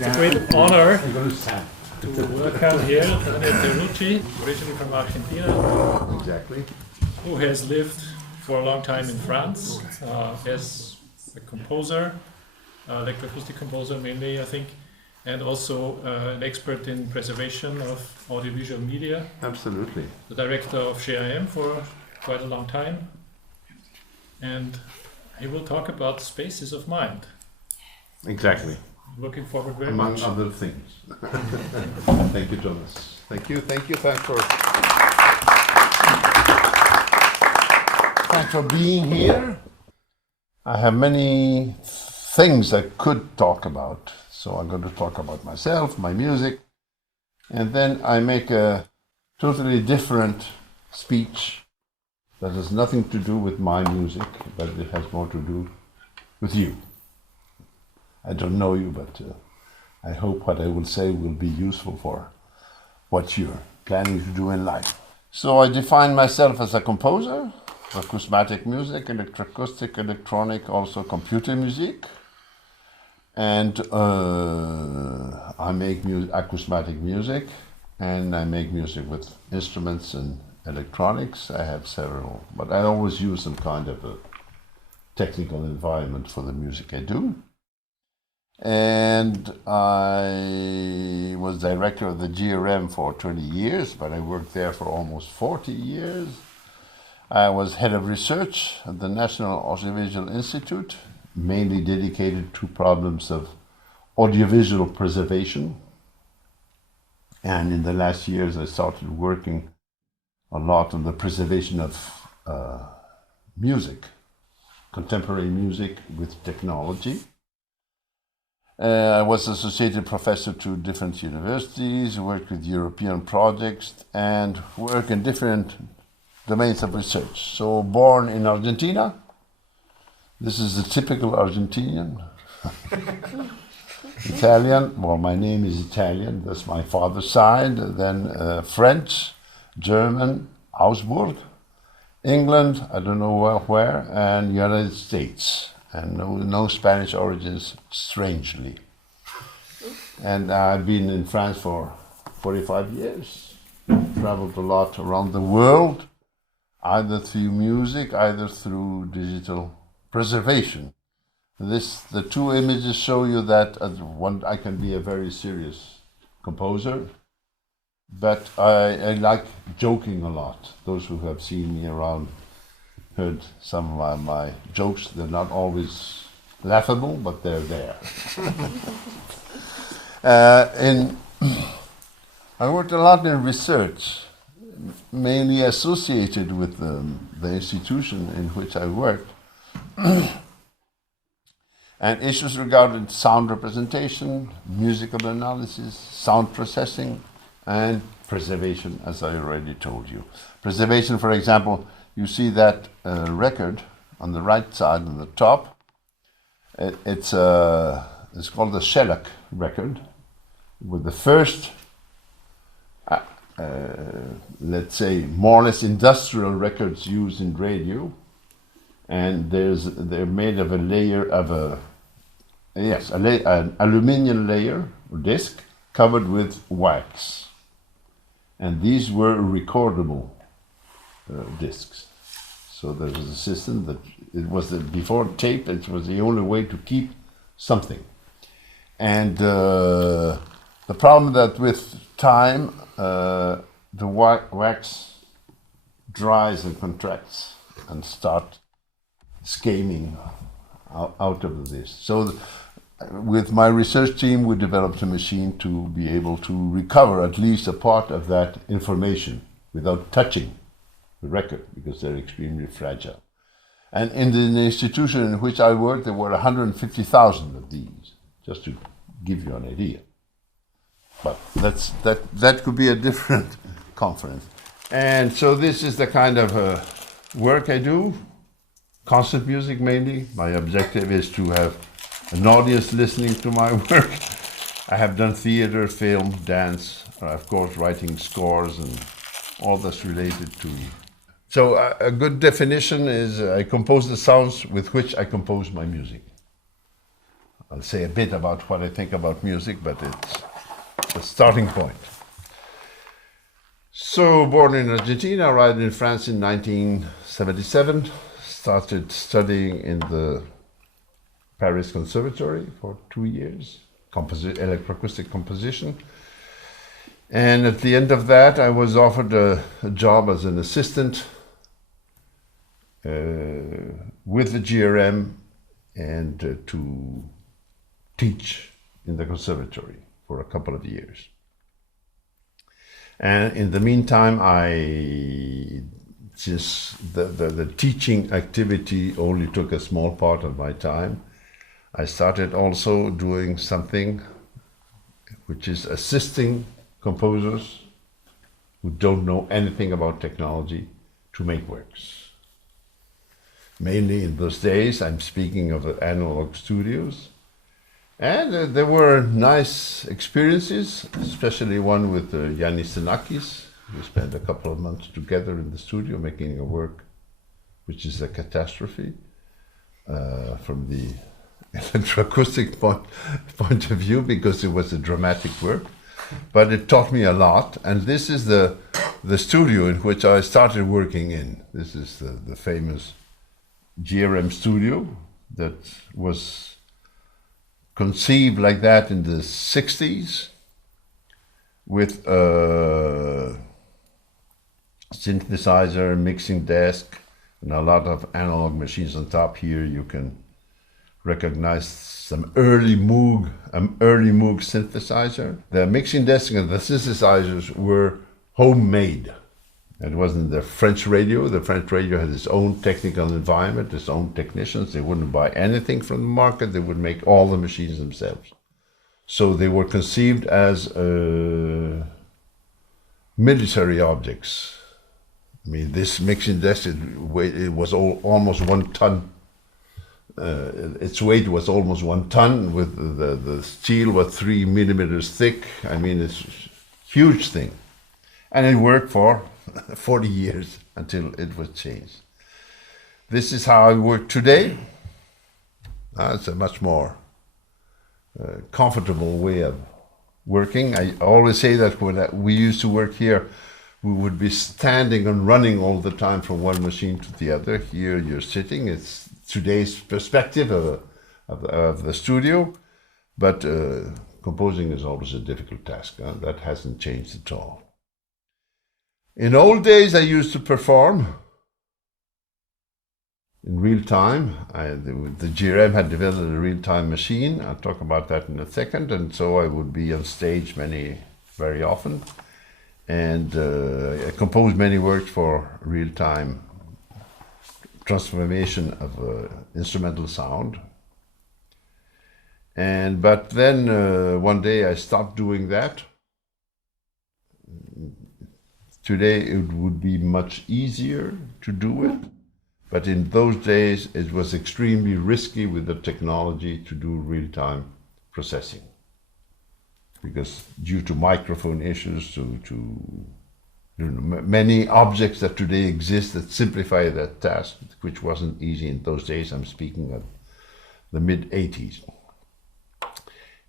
It's a great honor to welcome here Daniel Teruggi, originally from Argentina. Exactly. Who has lived for a long time in France as a composer, electroacoustic composer mainly, I think, and also an expert in preservation of audiovisual media. Absolutely. The director of GIM for quite a long time. And he will talk about spaces of mind. Exactly. Looking forward very Among much. other things. Thank you, Thomas. Thanks for being here. I have many things I could talk about. So I'm going to talk about myself, my music, and then I make a totally different speech that has nothing to do with my music, but it has more to do with you. I don't know you, but I hope what I will say will be useful for what you're planning to do in life. So I define myself as a composer of acoustic music, electroacoustic, electronic, also computer music. And I make acoustic music, and I make music with instruments and electronics. I have several, but I always use some kind of a technical environment for the music I do. And I was director of the GRM for 20 years, but I worked there for almost 40 years. I was head of research at the National Audiovisual Institute, mainly dedicated to problems of audiovisual preservation. And in the last years, I started working a lot on the preservation of music, contemporary music with technology. I was associated professor to different universities, worked with European projects, and work in different domains of research. So born in Argentina. This is a typical Argentinian. Italian, well, my name is Italian, that's my father's side. Then French, German, Augsburg, England, I don't know where, and United States. And no Spanish origins, strangely. And I've been in France for 45 years. Traveled a lot around the world, either through music, either through digital preservation. The two images show you that I can be a very serious composer, but I like joking a lot. Those who have seen me around heard some of my jokes. They're not always laughable, but they're there. I worked a lot in research, mainly associated with the institution in which I worked. And issues regarding sound representation, musical analysis, sound processing, and preservation, as I already told you. Preservation, for example, you see that record on the right side, on the top. It's called the ELAK record, with the first, let's say, more or less industrial records used in radio. And they're made of a layer of an aluminium layer or disc covered with wax. And these were recordable discs. So there was a system that before tape, it was the only way to keep something. And the problem that with time, the wax dries and contracts and start scheming out of this. So with my research team, we developed a machine to be able to recover at least a part of that information without touching the record, because they're extremely fragile. And in the institution in which I worked, there were 150,000 of these, just to give you an idea. But that could be a different conference. And so this is the kind of work I do. Concert music mainly. My objective is to have an audience listening to my work. I have done theater, film, dance, of course writing scores and all that's related to. So a good definition is I compose the sounds with which I compose my music. I'll say a bit about what I think about music, but it's a starting point. So, born in Argentina, arrived in France in 1977, started studying in the Paris Conservatory for 2 years, electroacoustic composition. And at the end of that, I was offered a job as an assistant with the GRM and to teach in the conservatory for a couple of years. And in the meantime, the teaching activity only took a small part of my time. I started also doing something which is assisting composers who don't know anything about technology to make works. Mainly in those days, I'm speaking of the analog studios. And there were nice experiences, especially one with Yannis Xenakis. We spent a couple of months together in the studio making a work which is a catastrophe from the electroacoustic point of view, because it was a dramatic work. But it taught me a lot, and this is the studio in which I started working in. This is the famous GRM studio that was conceived like that in the 60s with a synthesizer, mixing desk, and a lot of analog machines on top. Here you can recognize some early Moog synthesizer. The mixing desk and the synthesizers were homemade. It wasn't the French radio. The French radio had its own technical environment, its own technicians. They wouldn't buy anything from the market. They would make all the machines themselves. So they were conceived as military objects. I mean, this mixing desk, it was almost 1 ton. Its weight was almost 1 ton, with the steel was 3 millimeters thick. I mean, it's a huge thing. And it worked for 40 years until it was changed. This is how I work today. It's a much more comfortable way of working. I always say that when we used to work here, we would be standing and running all the time from one machine to the other. Here you're sitting. It's today's perspective of the studio, but composing is always a difficult task. That hasn't changed at all. In old days, I used to perform in real time. The GRM had developed a real-time machine. I'll talk about that in a second. And so I would be on stage very often. And I composed many works for real-time transformation of instrumental sound. But then one day I stopped doing that. Today it would be much easier to do it, but in those days it was extremely risky with the technology to do real-time processing, because due to microphone issues, many objects that today exist that simplify that task, which wasn't easy in those days. I'm speaking of the mid-80s.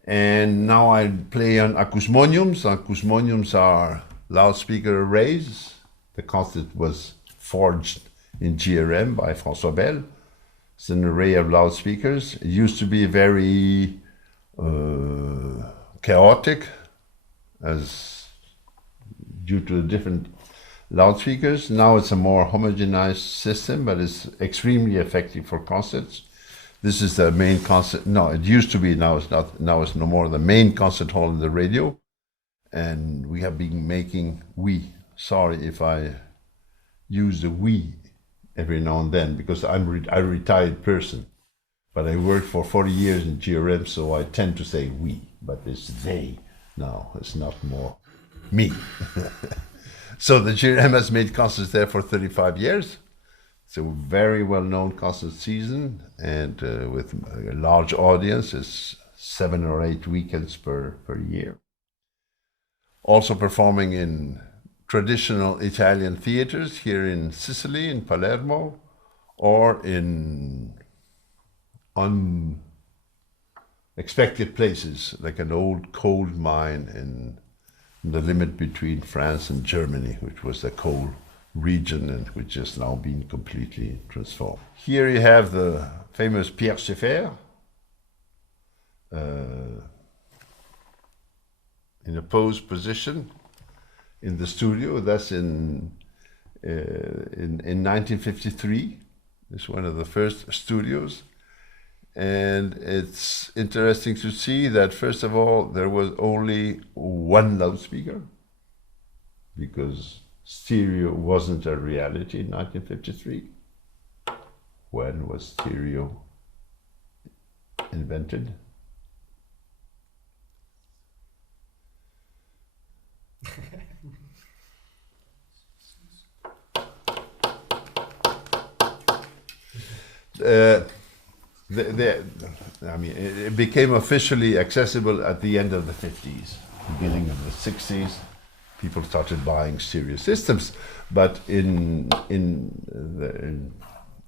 And now I play on acousmoniums. Acousmoniums are loudspeaker arrays. The concept was forged in GRM by François Bell. It's an array of loudspeakers. It used to be very chaotic, as due to the different loudspeakers. Now it's a more homogenized system, but it's extremely effective for concerts. This is the main concert. No, it used to be. Now it's not. Now it's no more the main concert hall in the radio. And we have been making sorry if I use the we every now and then, because I'm a retired person, but I worked for 40 years in GRM, so I tend to say we, but it's they now. It's not more me. So the GRM has made concerts there for 35 years. It's a very well-known concert season, and with a large audience. It's 7 or 8 weekends per year. Also performing in traditional Italian theaters here in Sicily, in Palermo, or in unexplored expected places, like an old coal mine in the limit between France and Germany, which was a coal region and which has now been completely transformed. Here you have the famous Pierre Schaeffer in a pose position in the studio. That's in 1953. It's one of the first studios. And it's interesting to see that, first of all, there was only one loudspeaker, because stereo wasn't a reality in 1953. When was stereo invented? I mean, it became officially accessible at the end of the 50s, beginning of the 60s. People started buying stereo systems, but in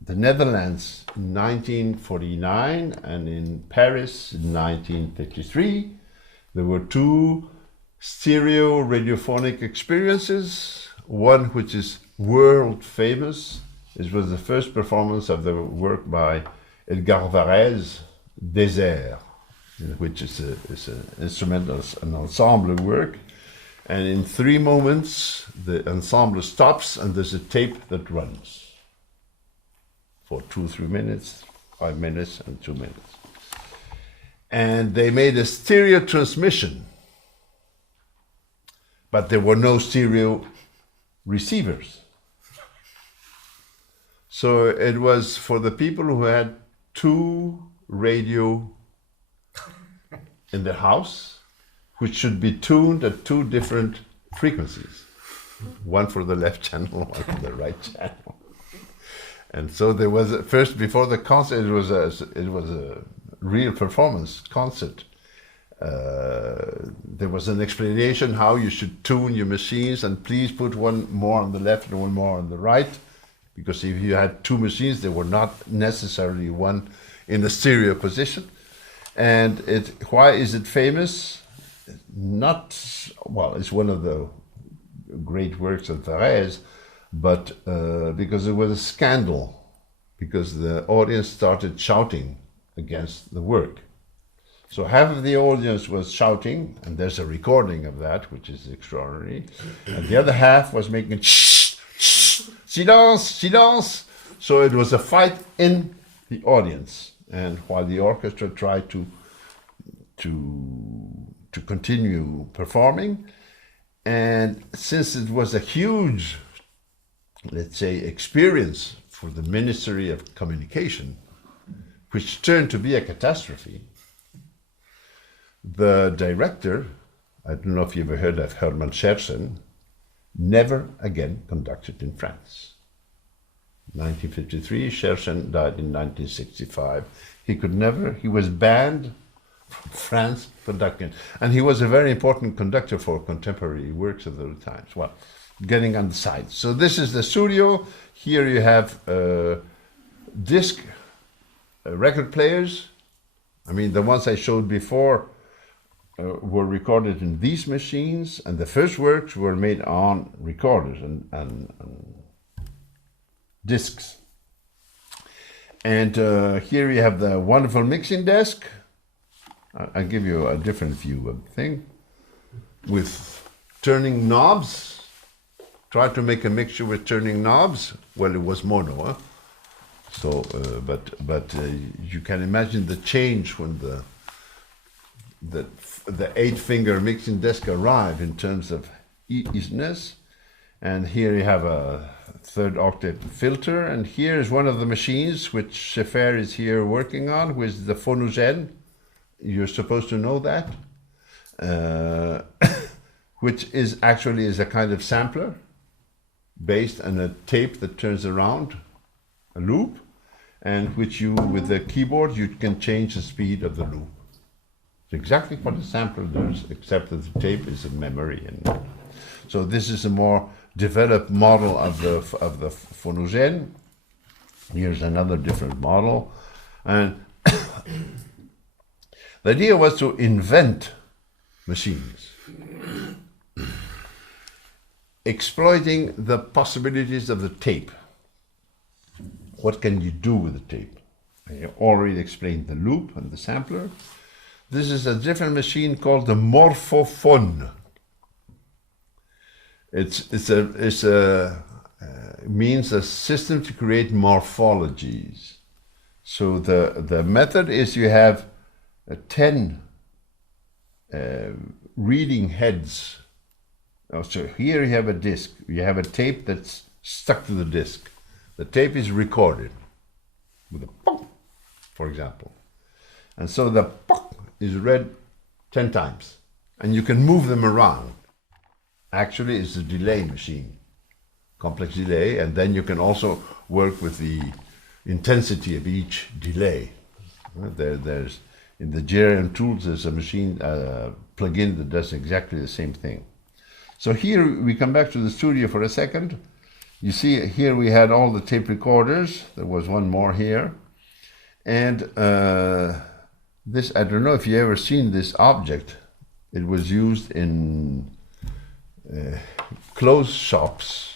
the Netherlands in 1949 and in Paris in 1953, there were two stereo radiophonic experiences. One which is world famous. It was the first performance of the work by Edgar Varèse, Désert, which is an instrumental, an ensemble work. And in 3 moments, the ensemble stops and there's a tape that runs for 2, 3 minutes, 5 minutes, and 2 minutes. And they made a stereo transmission, but there were no stereo receivers. So it was for the people who had 2 radio in their house, which should be tuned at 2 different frequencies, one for the left channel, one for the right channel. And so there was first, before the concert, it was a real performance concert. There was an explanation how you should tune your machines, and please put one more on the left and one more on the right, because if you had 2 machines, they were not necessarily one in a stereo position. And why is it famous? Not, well, it's one of the great works of Varèse, but because it was a scandal, because the audience started shouting against the work. So half of the audience was shouting, and there's a recording of that, which is extraordinary, and the other half was making shh, shh, silence, silence. So it was a fight in the audience, and while the orchestra tried to continue performing. And since it was a huge, let's say, experience for the Ministry of Communication, which turned to be a catastrophe, the director, I don't know if you've ever heard of Hermann Scherchen, never again conducted in France. 1953, Scherchen died in 1965. He was banned from France conducting. And he was a very important conductor for contemporary works of those times. Well, getting on the side. So this is the studio. Here you have disc record players. I mean, the ones I showed before were recorded in these machines, and the first works were made on recorders and discs. And here you have the wonderful mixing desk. I'll give you a different view of the thing. With turning knobs. Try to make a mixture with turning knobs. Well, it was mono, huh? So, but you can imagine the change when the 8-finger mixing desk arrived in terms of easiness. And here you have a 3rd octave filter, and here is one of the machines which Schaeffer is here working on, which is the phonogène. You're supposed to know that, which is actually a kind of sampler based on a tape that turns around, a loop, and which you, with the keyboard, you can change the speed of the loop. It's exactly what a sampler does, except that the tape is a memory. And so this is a more developed model of the phonogène. Here's another different model, and The idea was to invent machines, exploiting the possibilities of the tape. What can you do with the tape? I already explained the loop and the sampler. This is a different machine called the morphophone. It means a system to create morphologies. So the method is you have 10 reading heads. So here you have a disc. You have a tape that's stuck to the disc. The tape is recorded with a pop, for example. And so the pop is read 10 times. And you can move them around. Actually, it's a delay machine, complex delay, and then you can also work with the intensity of each delay. There's in the GRM tools, there's a machine plugin that does exactly the same thing. So here we come back to the studio for a second. You see here we had all the tape recorders. There was one more here. And this, I don't know if you ever seen this object. It was used in clothes shops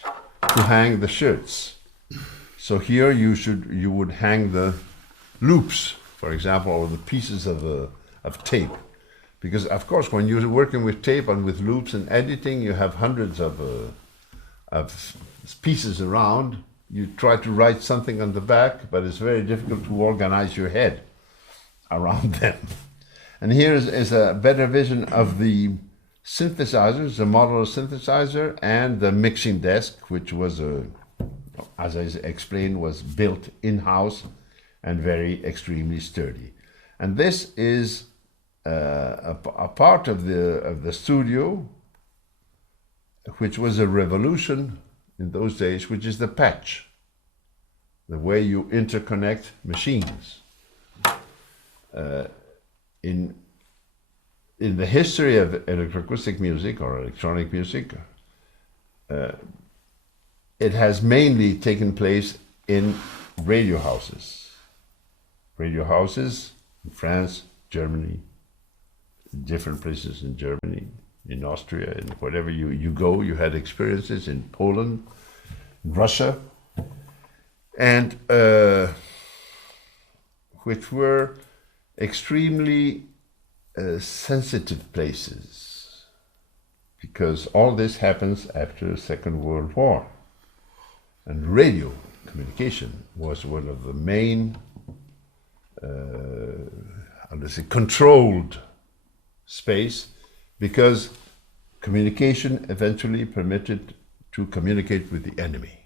to hang the shirts. So here you would hang the loops, for example, or the pieces of tape. Because of course, when you're working with tape and with loops and editing, you have hundreds of pieces around. You try to write something on the back, but it's very difficult to organize your head around them. And here is a better vision of the synthesizers, the modular synthesizer, and the mixing desk, which was, as I explained, was built in-house and very extremely sturdy. And this is a part of the studio, which was a revolution in those days, which is the patch, the way you interconnect machines. In the history of electroacoustic music or electronic music, it has mainly taken place in radio houses. Radio houses in France, Germany, different places in Germany, in Austria, and wherever you go, you had experiences in Poland, in Russia, and which were extremely sensitive places, because all this happens after the Second World War. And radio communication was one of the main, controlled space, because communication eventually permitted to communicate with the enemy.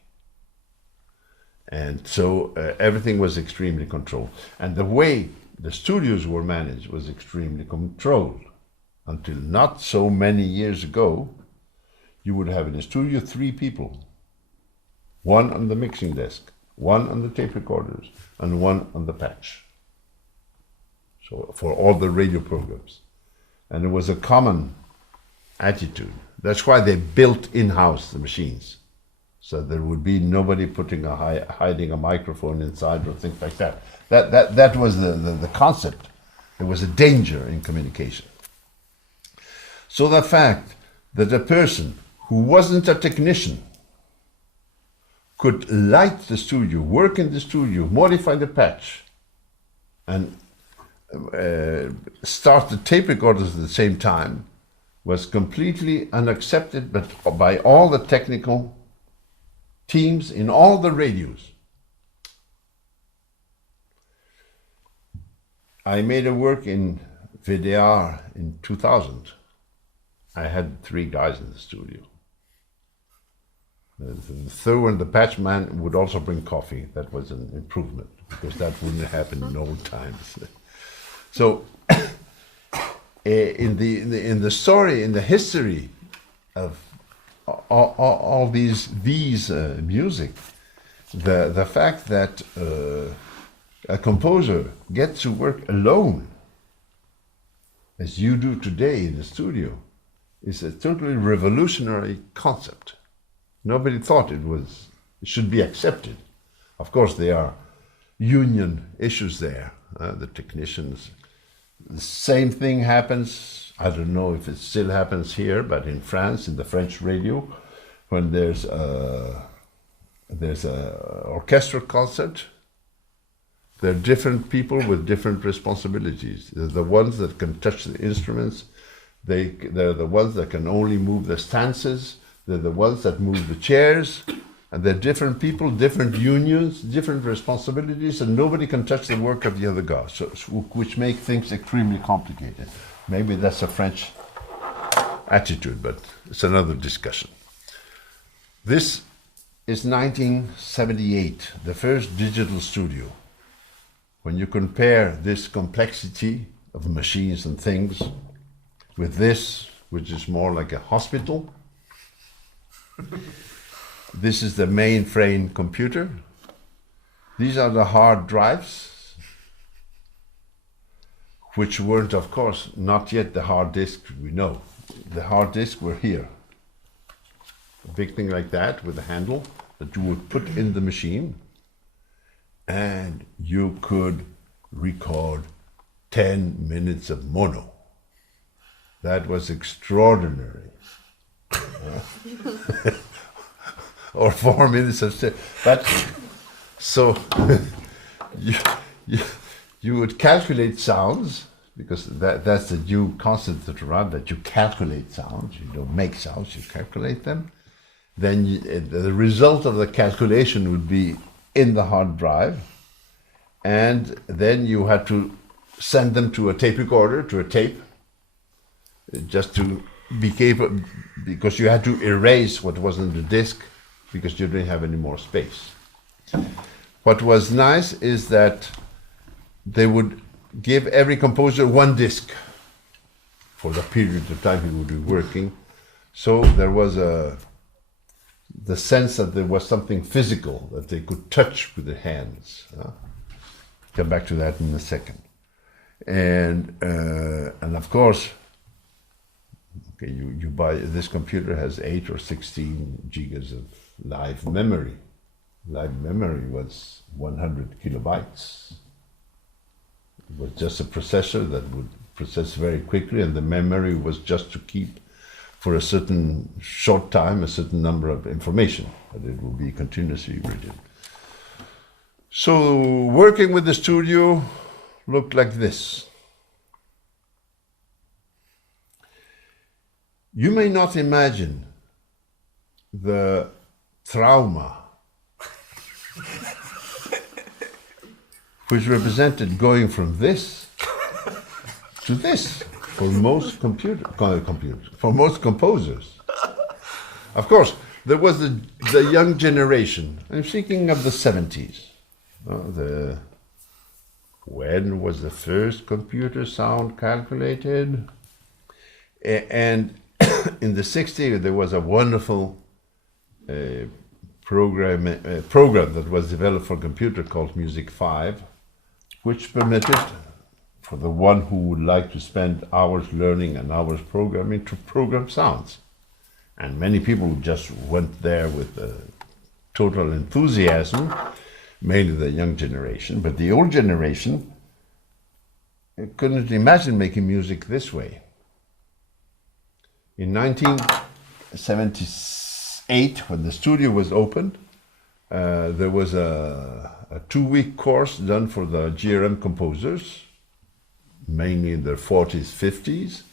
And so everything was extremely controlled. And the way the studios were managed was extremely controlled. Until not so many years ago, you would have in a studio 3 people. One on the mixing desk, one on the tape recorders, and one on the patch. So for all the radio programs. And it was a common attitude. That's why they built in-house the machines. So there would be nobody hiding a microphone inside or things like that. That was the concept. There was a danger in communication. So the fact that a person who wasn't a technician could light the studio, work in the studio, modify the patch, and start the tape recorders at the same time was completely unaccepted, but by all the technical teams in all the radios. I made a work in VDR in 2000. I had 3 guys in the studio. The third one, the patch man, would also bring coffee. That was an improvement, because that wouldn't happen in old times. So, in the story, in the history of all these music, the fact that a composer gets to work alone, as you do today in the studio, is a totally revolutionary concept. Nobody thought it should be accepted. Of course, there are union issues there. The technicians The same thing happens, I don't know if it still happens here, but in France, in the French radio, when there's a orchestral concert, there are different people with different responsibilities. They're the ones that can touch the instruments. They're the ones that can only move the stances. They're the ones that move the chairs. And they're different people, different unions, different responsibilities, and nobody can touch the work of the other guy, which make things extremely complicated. Maybe that's a French attitude, but it's another discussion. This is 1978, the first digital studio. When you compare this complexity of machines and things with this, which is more like a hospital, this is the mainframe computer. These are the hard drives, which weren't, of course, not yet the hard disk we know. The hard disk were here. A big thing like that with a handle that you would put in the machine, and you could record 10 minutes of mono. That was extraordinary. Or 4 minutes of stereo. But so you would calculate sounds, because that's the new concept that around, that you calculate sounds. You don't make sounds, you calculate them. Then the result of the calculation would be in the hard drive, and then you had to send them to a tape recorder, to a tape, just to be capable, because you had to erase what was on the disk, because you didn't have any more space. What was nice is that they would give every composer one disc for the period of time he would be working. So there was the sense that there was something physical that they could touch with their hands. Come back to that in a second. And of course, okay, you buy, this computer has 8 or 16 gigas of live memory. Live memory was 100 kilobytes. It was just a processor that would process very quickly, and the memory was just to keep for a certain short time a certain number of information, but it will be continuously written. So working with the studio looked like this. You may not imagine the trauma which represented going from this to this for most for most composers. Of course, there was the young generation. I'm thinking of the 70s. When was the first computer sound calculated? And in the 60s, there was a wonderful program that was developed for computer called Music 5, which permitted, for the one who would like to spend hours learning and hours programming, to program sounds. And many people just went there with total enthusiasm, mainly the young generation, but the old generation couldn't imagine making music this way. In 1978, when the studio was opened, there was a 2-week course done for the GRM composers, mainly in their 40s, 50s,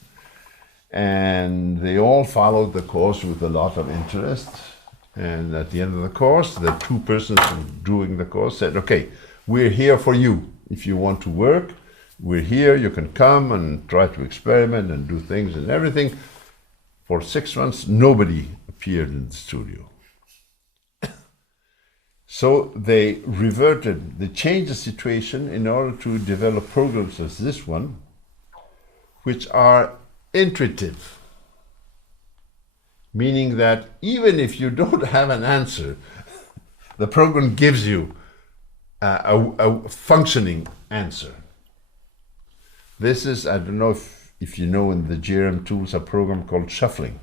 and they all followed the course with a lot of interest. And at the end of the course, the 2 persons doing the course said, okay, we're here for you. If you want to work, we're here, you can come and try to experiment and do things and everything. For 6 months, nobody appeared in the studio. So they changed the situation in order to develop programs as this one, which are intuitive, meaning that even if you don't have an answer, the program gives you a functioning answer. This is, I don't know if you know, in the GRM tools, a program called shuffling.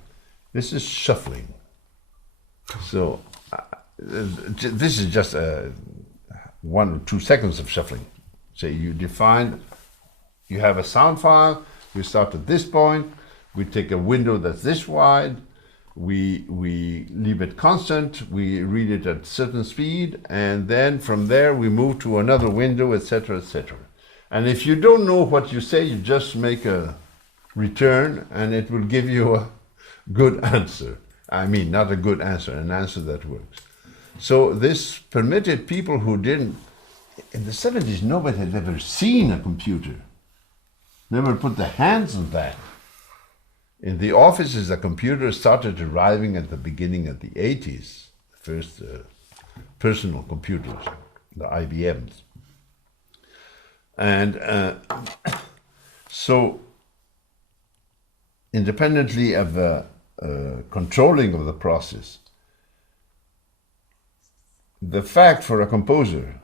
This is shuffling. So this is just 1 or 2 seconds of shuffling. So you define you have a sound file, we start at this point, we take a window that's this wide, we leave it constant, we read it at certain speed, and then from there we move to another window, etc., etc. And if you don't know what you say, you just make a return and it will give you a good answer. I mean, not a good answer, an answer that works. So this permitted people who didn't, in the 70s, nobody had ever seen a computer, never put their hands on that. In the offices, the computer started arriving at the beginning of the 80s, the first personal computers, the IBMs. And so, independently of the controlling of the process, the fact for a composer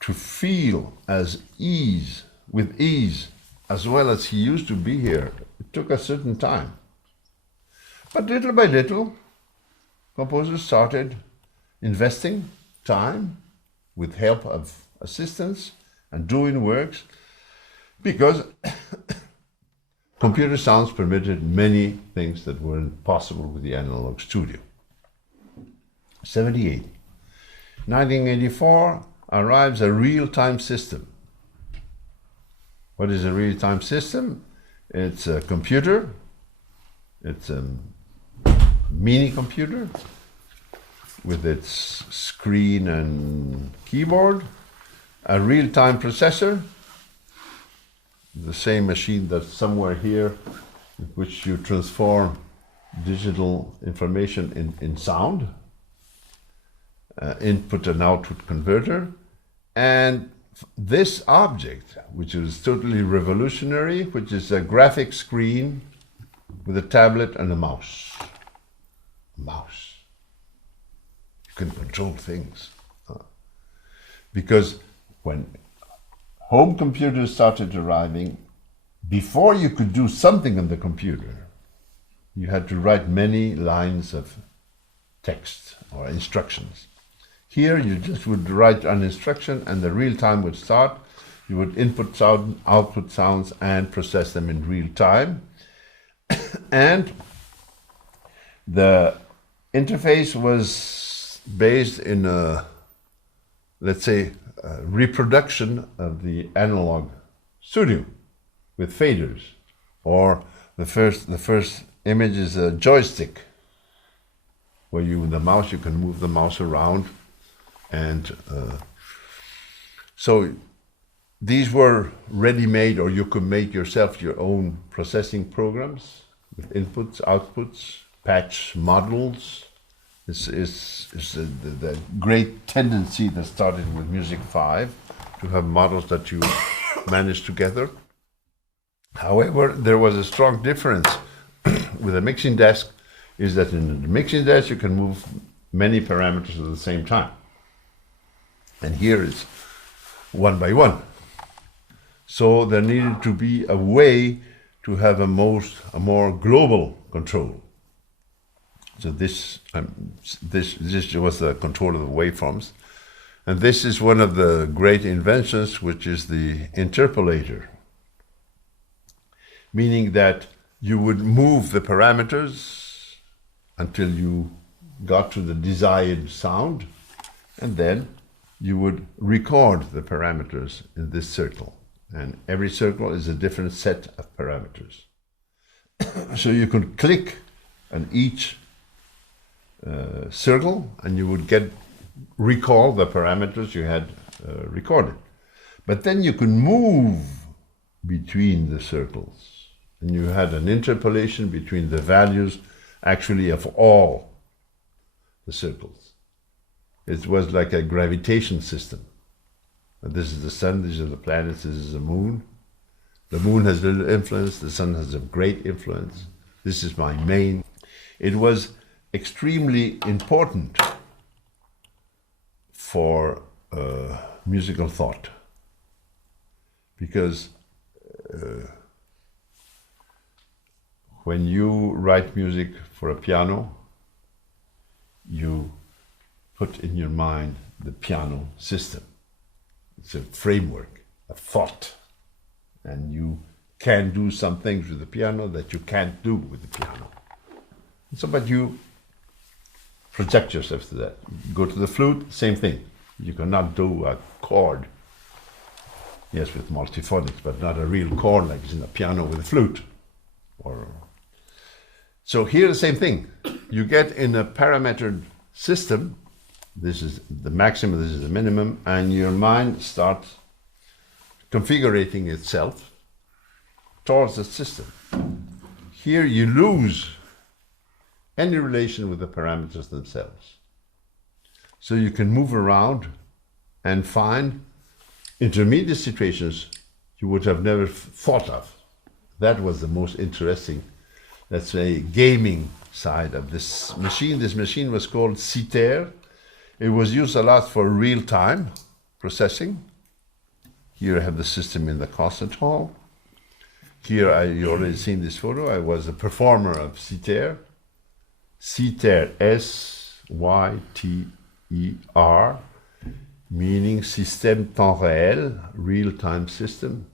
to feel with ease, as well as he used to be here, it took a certain time. But little by little, composers started investing time with help of assistants and doing works, because computer sounds permitted many things that weren't possible with the analog studio. 78. 1984 arrives a real-time system. What is a real-time system? It's a computer, it's a mini computer with its screen and keyboard, a real-time processor, the same machine that's somewhere here, in which you transform digital information in sound, input and output converter, and this object, which is totally revolutionary, which is a graphic screen with a tablet and a mouse. Mouse. You can control things. Because when home computers started arriving, before you could do something on the computer, you had to write many lines of text or instructions. Here you just would write an instruction and the real time would start. You would input sound, output sounds, and process them in real time. And the interface was based in a, let's say, a reproduction of the analog studio with faders. Or the first image is a joystick, where you, with the mouse, you can move the mouse around. And so these were ready-made, or you could make yourself your own processing programs with inputs, outputs, patch models. This is the great tendency that started with Music 5, to have models that you manage together. However, there was a strong difference with a mixing desk, is that in the mixing desk you can move many parameters at the same time. And here is one by one. So there needed to be a way to have a more global control. So this was the control of the waveforms. And this is one of the great inventions, which is the interpolator. Meaning that you would move the parameters until you got to the desired sound, and then you would record the parameters in this circle. And every circle is a different set of parameters. So you could click on each circle and you would recall the parameters you had recorded. But then you could move between the circles, and you had an interpolation between the values actually of all the circles. It was like a gravitation system. And this is the sun, these are the planets, this is the moon. The moon has little influence, the sun has a great influence. This is my main. It was extremely important for musical thought, because when you write music for a piano, you put in your mind the piano system. It's a framework, a thought, and you can do some things with the piano that you can't do with the piano. So, but you project yourself to that. Go to the flute, same thing. You cannot do a chord. Yes, with multiphonics, but not a real chord like it's in a piano with a flute. So here the same thing. You get in a parametered system, this is the maximum, this is the minimum, and your mind starts configuring itself towards the system. Here you lose any relation with the parameters themselves. So you can move around and find intermediate situations you would have never thought of. That was the most interesting, let's say, gaming side of this machine. This machine was called CITER. It was used a lot for real-time processing. Here I have the system in the concert hall. Here, you already seen this photo. I was a performer of CITER. CITER, S-Y-T-E-R, meaning Système Temps Réel, real-time system.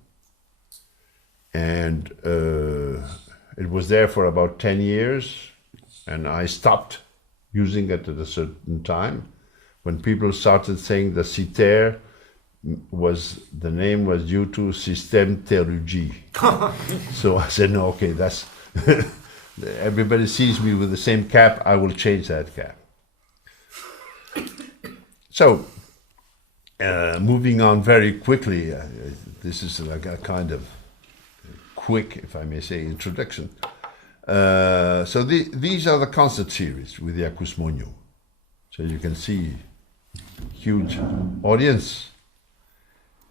And it was there for about 10 years, and I stopped using it at a certain time when people started saying the CITER the name was due to Système Teruggi. So I said, no, okay, that's everybody sees me with the same cap, I will change that cap. So, moving on very quickly, this is like a kind of quick, if I may say, introduction. So these are the concert series with the Acousmonium. So you can see huge audience.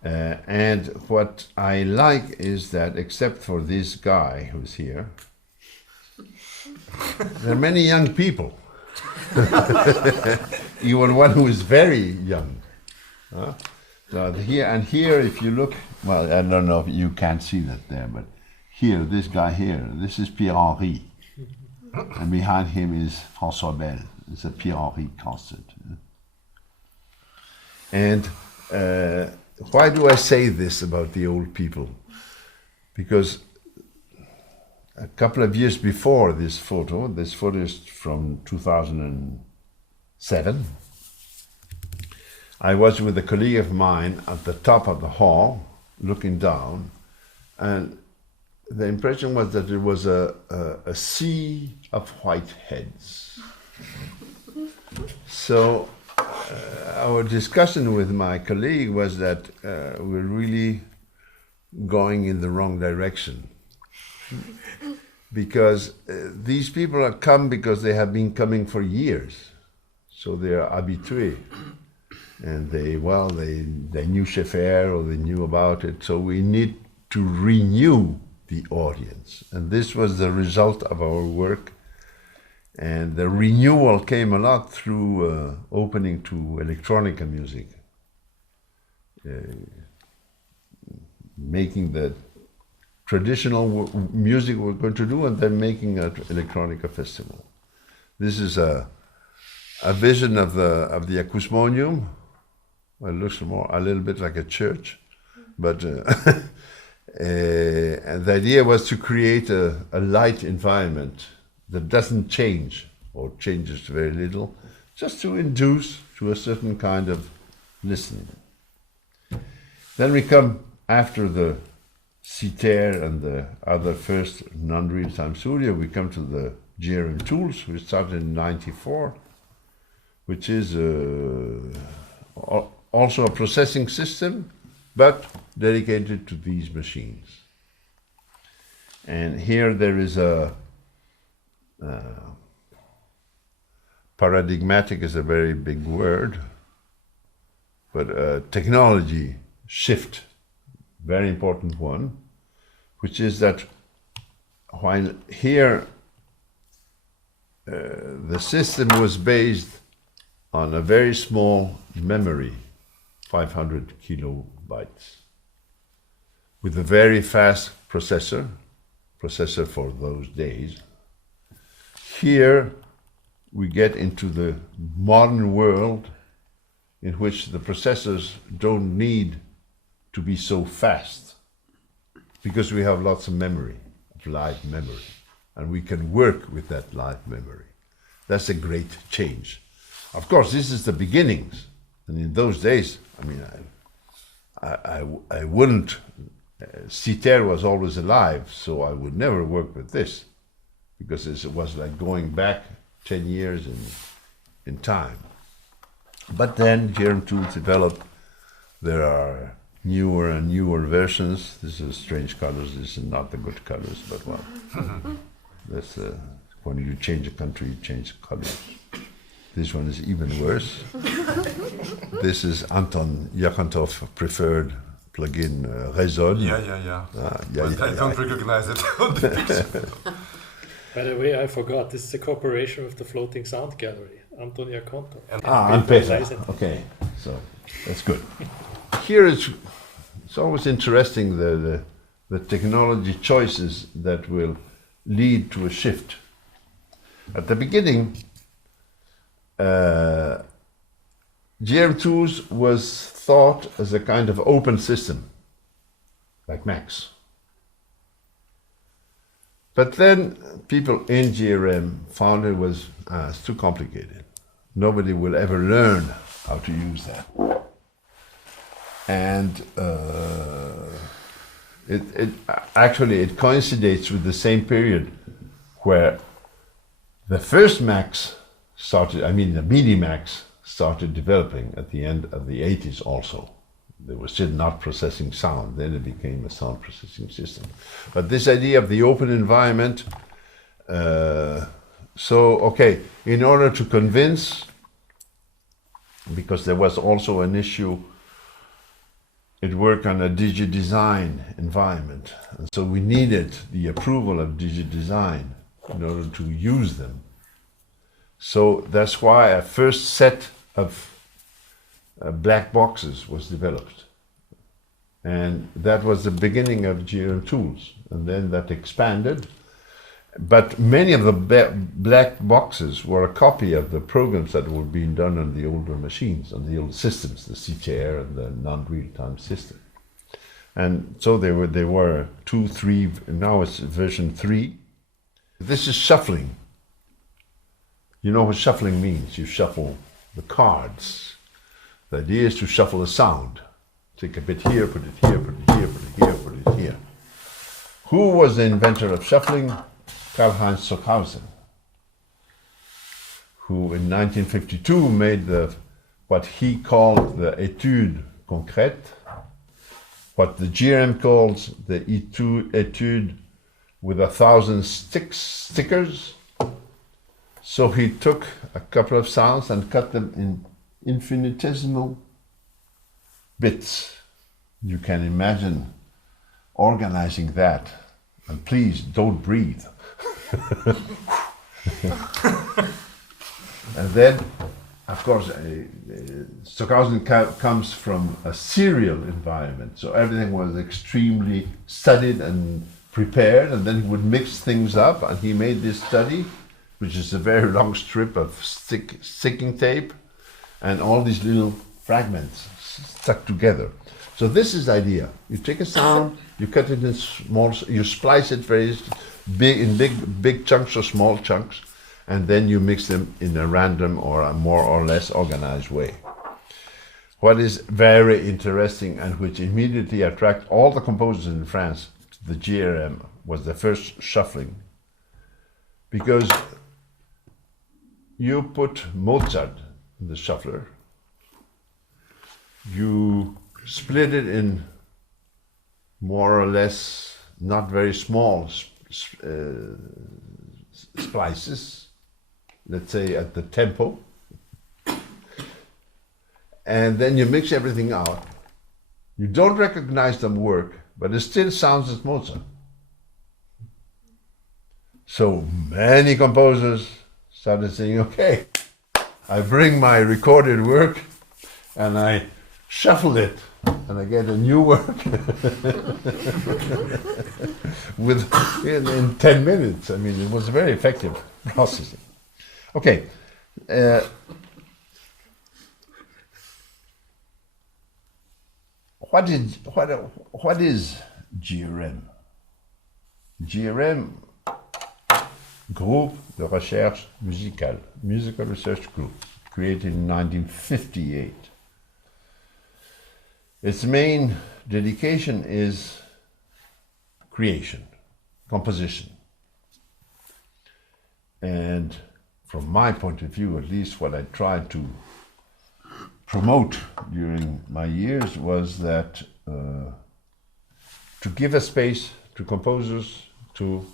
And what I like is that, except for this guy who's here, there are many young people. Even one who is very young. So here, if you look, well, I don't know if you can't see that there, but here, this guy here, this is Pierre-Henri. And behind him is François Bell. It's a Pierre-Henri concert. And why do I say this about the old people? Because a couple of years before this photo is from 2007, I was with a colleague of mine at the top of the hall, looking down, and the impression was that there was a sea of white heads. So our discussion with my colleague was that we're really going in the wrong direction. Because these people have come because they have been coming for years. So they are habitués. And they knew Schaeffer or they knew about it. So we need to renew the audience. And this was the result of our work. And the renewal came a lot through opening to electronica music. Making the traditional music we're going to do and then making an electronica festival. This is a vision of the Acousmonium. Well, it looks a little bit like a church, but and the idea was to create a light environment that doesn't change or changes very little, just to induce to a certain kind of listening. Then we come after the CITER and the other first non-real-time studio, we come to the GRM tools, which started in '94, which is also a processing system, but dedicated to these machines. And here there is a paradigmatic is a very big word, but technology shift, very important one, which is that while here the system was based on a very small memory, 500 kilobytes, with a very fast processor for those days. Here we get into the modern world in which the processors don't need to be so fast. because we have lots of memory, of live memory, and we can work with that live memory. That's a great change. Of course, this is the beginnings, and in those days, I mean, I wouldn't. Citer was always alive, so I would never work with this, because it was like going back 10 years in time. But then GRM tools developed. There are newer and newer versions. This is strange colors. This is not the good colors, but well, that's when you change a country, you change the colors. This one is even worse. This is Anton Iakhontov preferred plugin Resol. I don't recognize it on the picture. By the way, I forgot, this is a cooperation with the Floating Sound Gallery, Anton Iakhontov. And Petra. Okay, so that's good. Here it's always interesting the technology choices that will lead to a shift. At the beginning, GRM Tools was thought as a kind of open system, like Max. But then people in GRM found it was it's too complicated. Nobody will ever learn how to use that. And it coincides with the same period where the first Max started, I mean the MIDI Max started developing at the end of the 80s also. They were still not processing sound, then it became a sound processing system. But this idea of the open environment, in order to convince, because there was also an issue, it worked on a DigiDesign environment. And so we needed the approval of DigiDesign in order to use them. So that's why a first set of black boxes was developed. And that was the beginning of GRM Tools. And then that expanded. But many of the black boxes were a copy of the programs that were being done on the older machines, on the old systems, the CTR and the non-real-time system. And so they were 2, 3, now it's version 3. This is shuffling. You know what shuffling means? You shuffle the cards. The idea is to shuffle the sound. Take a bit here, put it here, put it here, put it here, put it here. Who was the inventor of shuffling? Karl-Heinz Stockhausen, who in 1952 made what he called the étude concrète, what the GRM calls the étude with 1,000 stickers. So he took a couple of sounds and cut them in infinitesimal bits. You can imagine organizing that. And please don't breathe. And then, of course, Stockhausen comes from a serial environment, so everything was extremely studied and prepared, and then he would mix things up, and he made this study, which is a very long strip of sticking tape, and all these little fragments stuck together. So this is the idea. You take a sound, you cut it in small, you splice it very big in big chunks or small chunks, and then you mix them in a random or a more or less organized way. What is very interesting and which immediately attracted all the composers in France to the GRM was the first shuffling. Because you put Mozart in the shuffler, you split it in more or less not very small splices, let's say at the tempo, and then you mix everything out. You don't recognize them work, but it still sounds as Mozart. So many composers started saying, okay, I bring my recorded work and I shuffle it and I get a new work in 10 minutes. I mean, it was a very effective processing. Okay. What is GRM? GRM, Groupe de Recherche Musicale, Musical Research Group, created in 1958. Its main dedication is creation, composition. And from my point of view, at least what I tried to promote during my years was that to give a space to composers to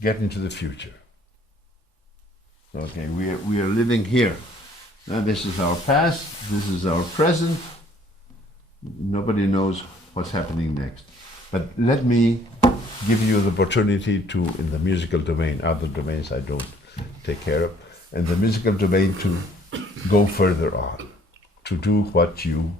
get into the future. Okay, we are living here. Now this is our past, this is our present. Nobody knows what's happening next. But let me give you the opportunity to, in the musical domain, other domains I don't take care of, and the musical domain to go further on, to do what you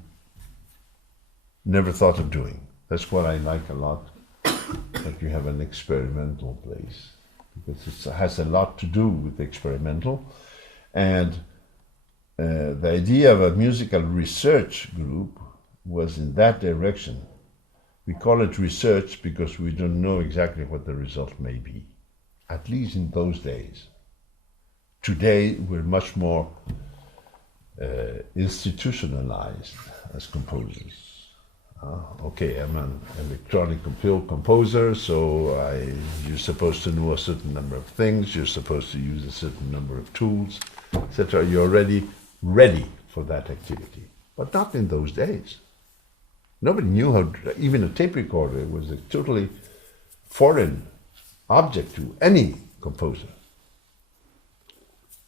never thought of doing. That's what I like a lot, that you have an experimental place, because it has a lot to do with experimental. And the idea of a musical research group was in that direction. We call it research because we don't know exactly what the result may be, at least in those days. Today, we're much more institutionalized as composers. Okay, I'm an electronic composer, so you're supposed to know a certain number of things, you're supposed to use a certain number of tools, etc. You're already ready for that activity, but not in those days. Nobody knew how, even a tape recorder was a totally foreign object to any composer.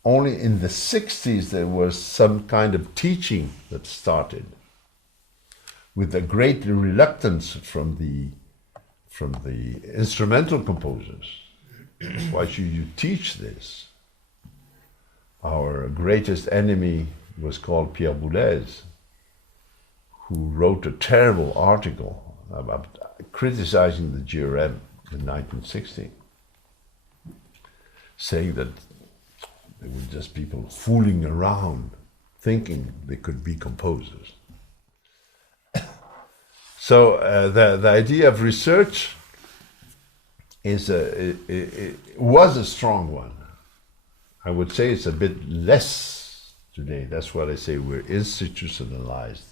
Only in the 60s there was some kind of teaching that started with a great reluctance from the instrumental composers. Why should you teach this? Our greatest enemy was called Pierre Boulez, who wrote a terrible article about criticizing the GRM in 1960, saying that there were just people fooling around, thinking they could be composers. So the idea of research was a strong one. I would say it's a bit less today. That's what I say, we're institutionalized.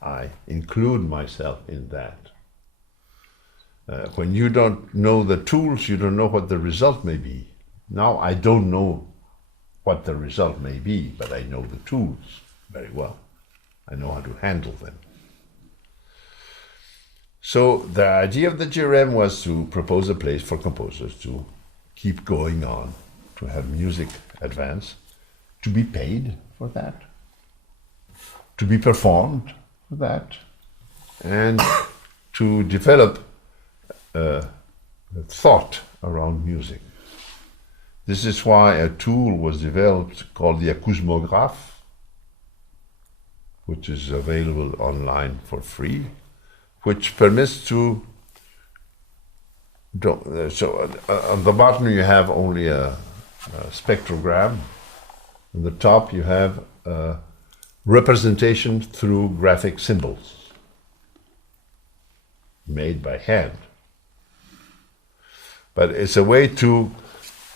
I include myself in that. When you don't know the tools, you don't know what the result may be. Now I don't know what the result may be, but I know the tools very well. I know how to handle them. So the idea of the GRM was to propose a place for composers to keep going on, to have music advance, to be paid for that, to be performed for that, and to develop a thought around music. This is why a tool was developed called the acousmograph, which is available online for free, which permits to, so on the bottom you have only a spectrogram. On the top you have a representation through graphic symbols made by hand. But it's a way to,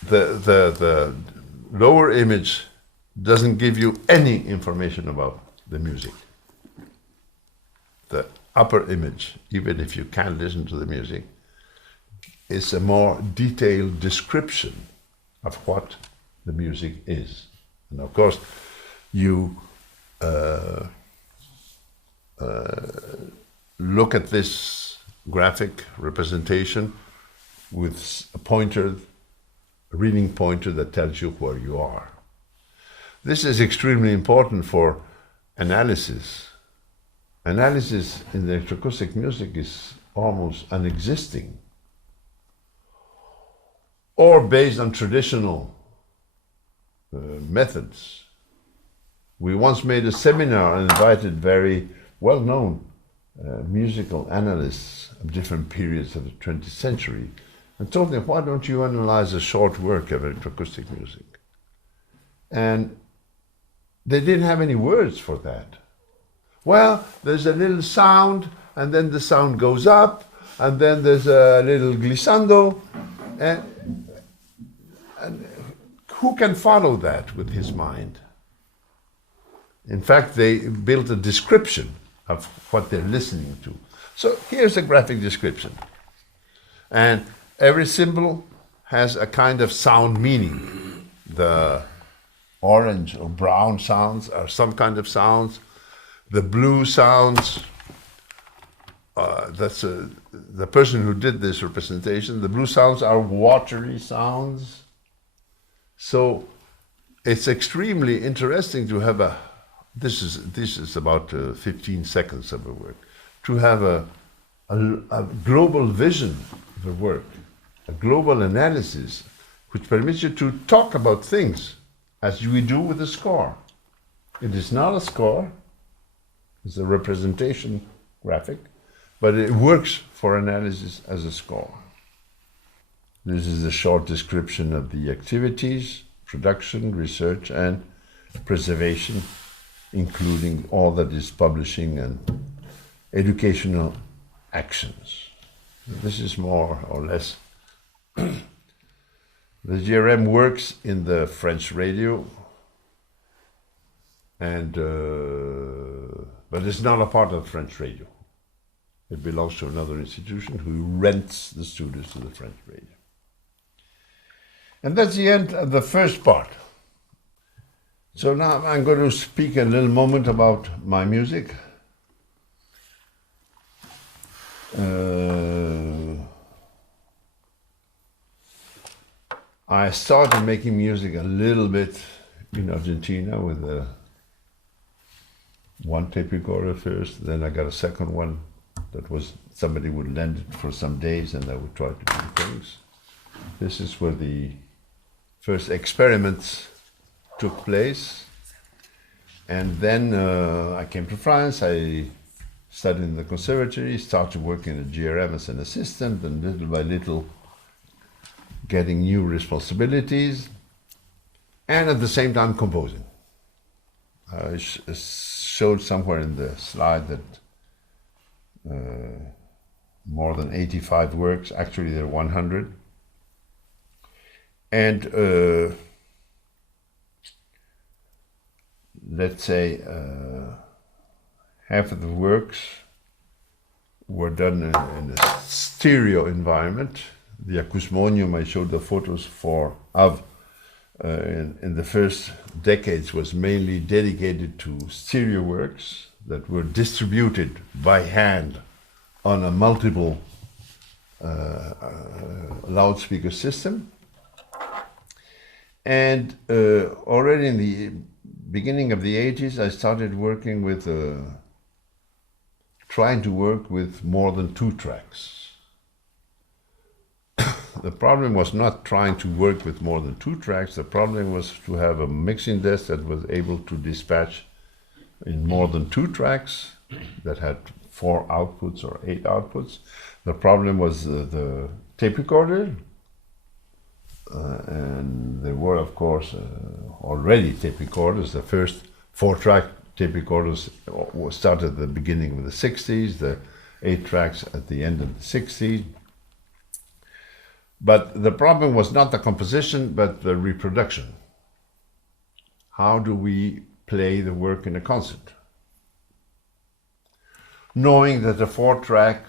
the lower image doesn't give you any information about the music. The upper image, even if you can't listen to the music, is a more detailed description of what the music is. And of course, you look at this graphic representation with a pointer, a reading pointer that tells you where you are. This is extremely important for analysis. Analysis in the electroacoustic music is almost unexisting, or based on traditional methods. We once made a seminar and invited very well-known musical analysts of different periods of the 20th century and told them, why don't you analyze a short work of electroacoustic music? And they didn't have any words for that. Well, there's a little sound, and then the sound goes up, and then there's a little glissando, and who can follow that with his mind? In fact, they built a description of what they're listening to. So here's a graphic description. And every symbol has a kind of sound meaning. The orange or brown sounds are some kind of sounds. The blue sounds, the person who did this representation, the blue sounds are watery sounds. So it's extremely interesting to have this is about 15 seconds of a work, to have a global vision of a work, a global analysis, which permits you to talk about things as we do with a score. It is not a score, it's a representation graphic, but it works for analysis as a score. This is a short description of the activities, production, research, and preservation, including all that is publishing and educational actions. This is more or less. The GRM works in the French radio, and but it's not a part of French radio. It belongs to another institution who rents the studios to the French radio. And that's the end of the first part. So now I'm going to speak a little moment about my music. I started making music a little bit in Argentina with one tape recorder first, then I got a second one that was somebody would lend it for some days and I would try to do things. This is where the first experiments took place. And then I came to France, I studied in the conservatory, started working at GRM as an assistant, and little by little getting new responsibilities, and at the same time composing. I showed somewhere in the slide that more than 85 works, actually there are 100. And let's say half of the works were done in a stereo environment. The acousmonium I showed the photos of in the first decades was mainly dedicated to stereo works that were distributed by hand on a multiple loudspeaker system. And already in the beginning of the 80s, I started working with, trying to work with more than 2 tracks. The problem was not trying to work with more than 2 tracks, the problem was to have a mixing desk that was able to dispatch in more than 2 tracks that had 4 outputs or 8 outputs. The problem was the tape recorder, and there were, of course, already tape recorders. The first 4-track tape recorders started at the beginning of the 60s, the 8 tracks at the end of the 60s. But the problem was not the composition, but the reproduction. How do we play the work in a concert? Knowing that the 4-track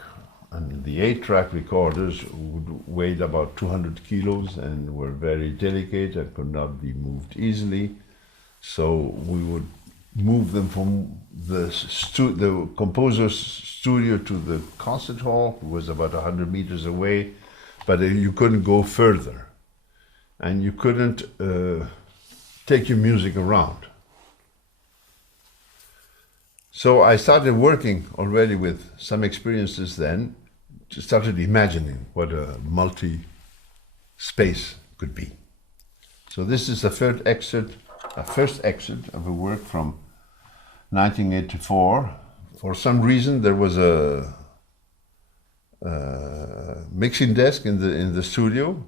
and the 8-track recorders would weigh about 200 kilos and were very delicate and could not be moved easily. So we would move them from the composer's studio to the concert hall. It was about 100 meters away, but you couldn't go further. And you couldn't take your music around. So I started working already with some experiences then, started imagining what a multi-space could be. So this is the first excerpt of a work from 1984. For some reason there was a mixing desk in the studio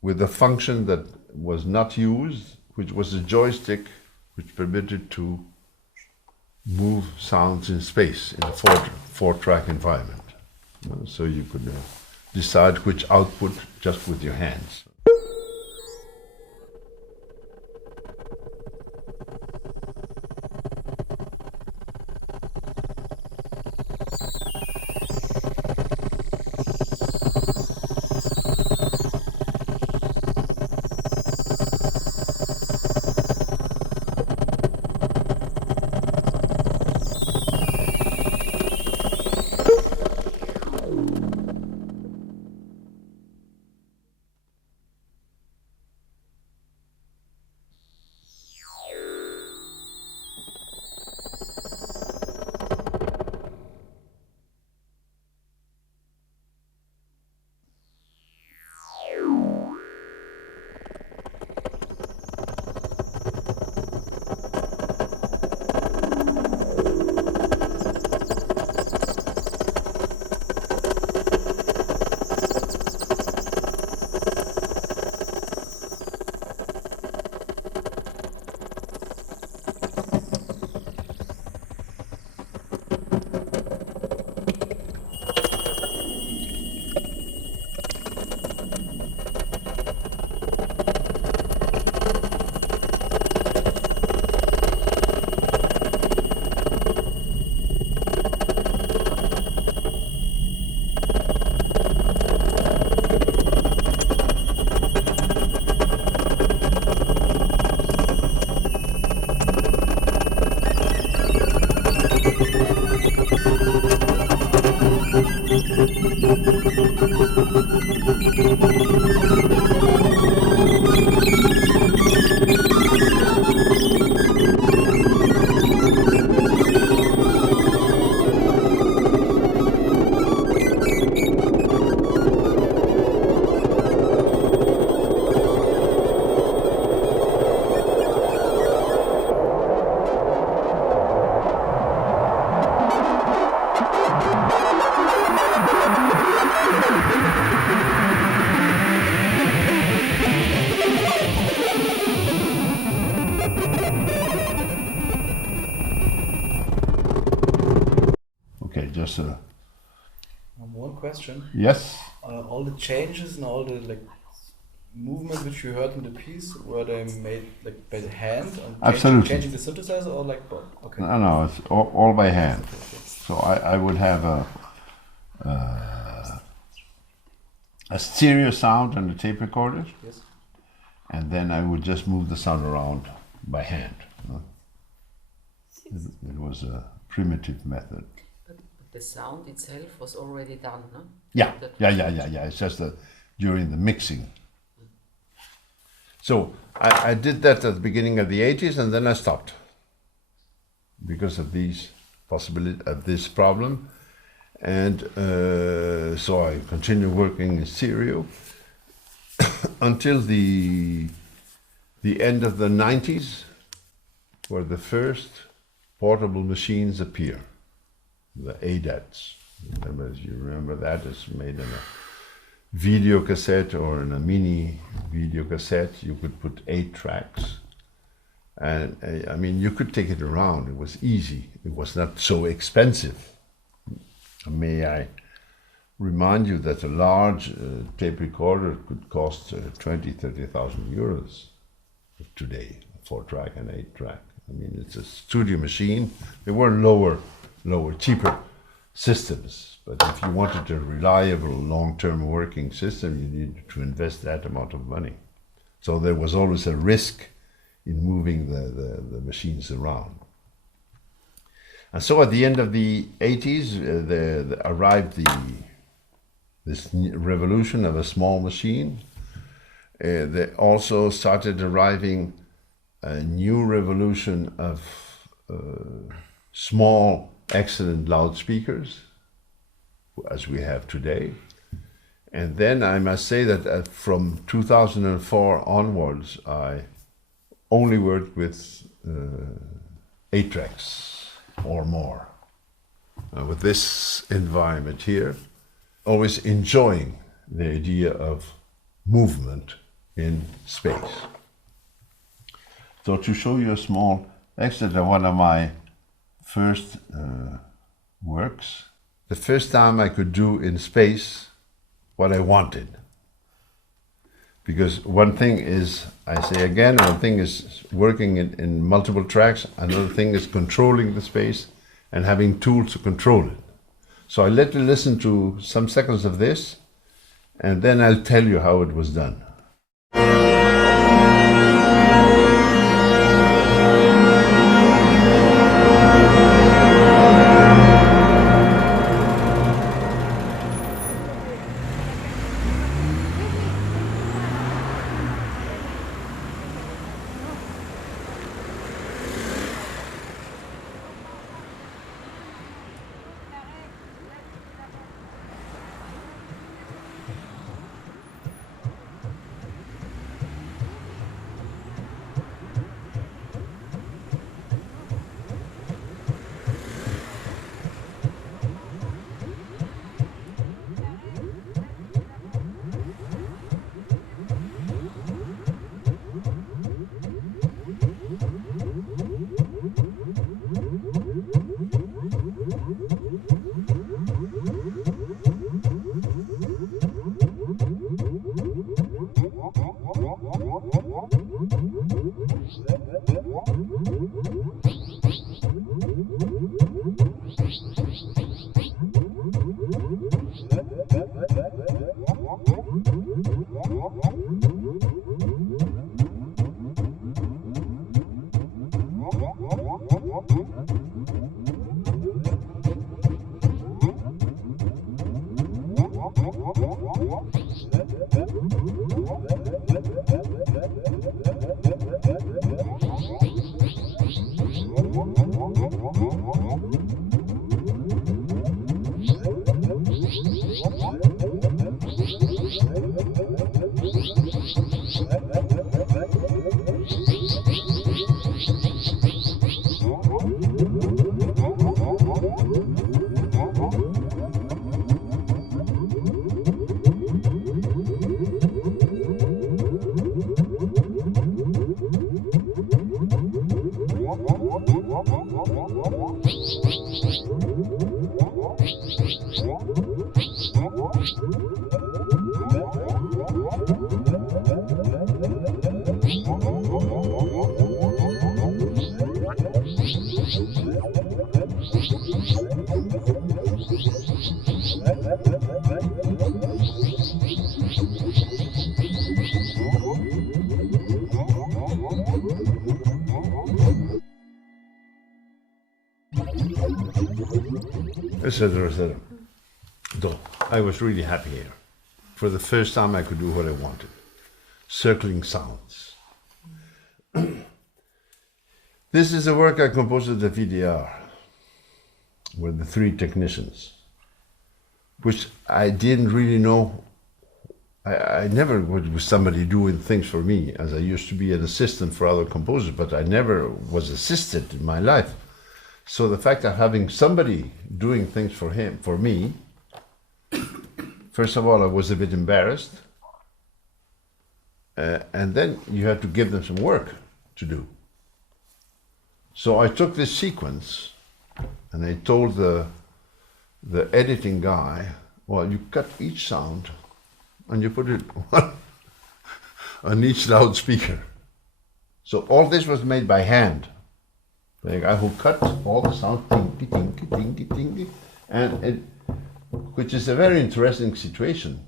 with a function that was not used, which was a joystick which permitted to move sounds in space in a 4-track environment. So you could decide which output just with your hands. Okay, just one question. yes. All the changes and all the movements which you heard in the piece, were they made by the hand and Absolutely. changing the synthesizer or both? Okay. No, it's all by hand. So I would have a stereo sound on the tape recorder, Yes. and then I would just move the sound around by hand. It was a primitive method. But the sound itself was already done, no? Yeah. It's just during the mixing. So I did that at the beginning of the 80s, and then I stopped because of this problem, and so I continued working in stereo until the end of the 90s, where the first portable machines appear, the ADATs. You remember that? It's made in a video cassette or in a mini video cassette. You could put 8 tracks, and I mean, you could take it around. It was easy. It was not so expensive. May I remind you that a large tape recorder could cost 20,000-30,000 euros today, 4-track and 8-track. I mean, it's a studio machine. There were lower, cheaper systems, but if you wanted a reliable, long-term working system, you needed to invest that amount of money. So there was always a risk in moving the machines around. And so at the end of the 80s, arrived this revolution of a small machine. They also started arriving a new revolution of small, excellent loudspeakers, as we have today. And then I must say that from 2004 onwards, I only worked with 8 tracks or more. With this environment here, always enjoying the idea of movement in space. So to show you a small excerpt of one of my first works, the first time I could do in space what I wanted. Because one thing is, I say again, one thing is working in multiple tracks, another thing is controlling the space and having tools to control it. So I let you listen to some seconds of this, and then I'll tell you how it was done. Etc., etc. So I was really happy here. For the first time I could do what I wanted. Circling sounds. This is a work I composed at the VDR with the 3 technicians, which I didn't really know. I never was somebody doing things for me, as I used to be an assistant for other composers, but I never was assisted in my life. So the fact of having somebody doing things for me, first of all, I was a bit embarrassed. And then you had to give them some work to do. So I took this sequence and I told the editing guy, well, you cut each sound and you put it on each loudspeaker. So all this was made by hand. The guy who cut all the sound, tinky, tinky, tinky, tinky, which is a very interesting situation,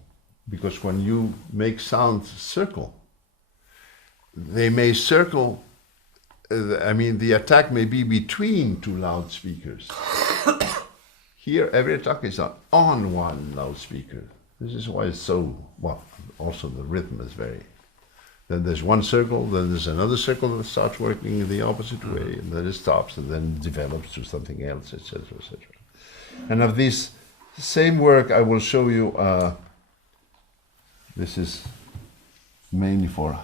because when you make sounds circle, they may circle, the attack may be between 2 loudspeakers. Here, every attack is on 1 loudspeaker. This is why it's so, well, also the rhythm is very, then there's 1 circle, then there's another circle that starts working in the opposite way, and then it stops, and then develops to something else, etc., etc. And of this same work, I will show you, this is mainly for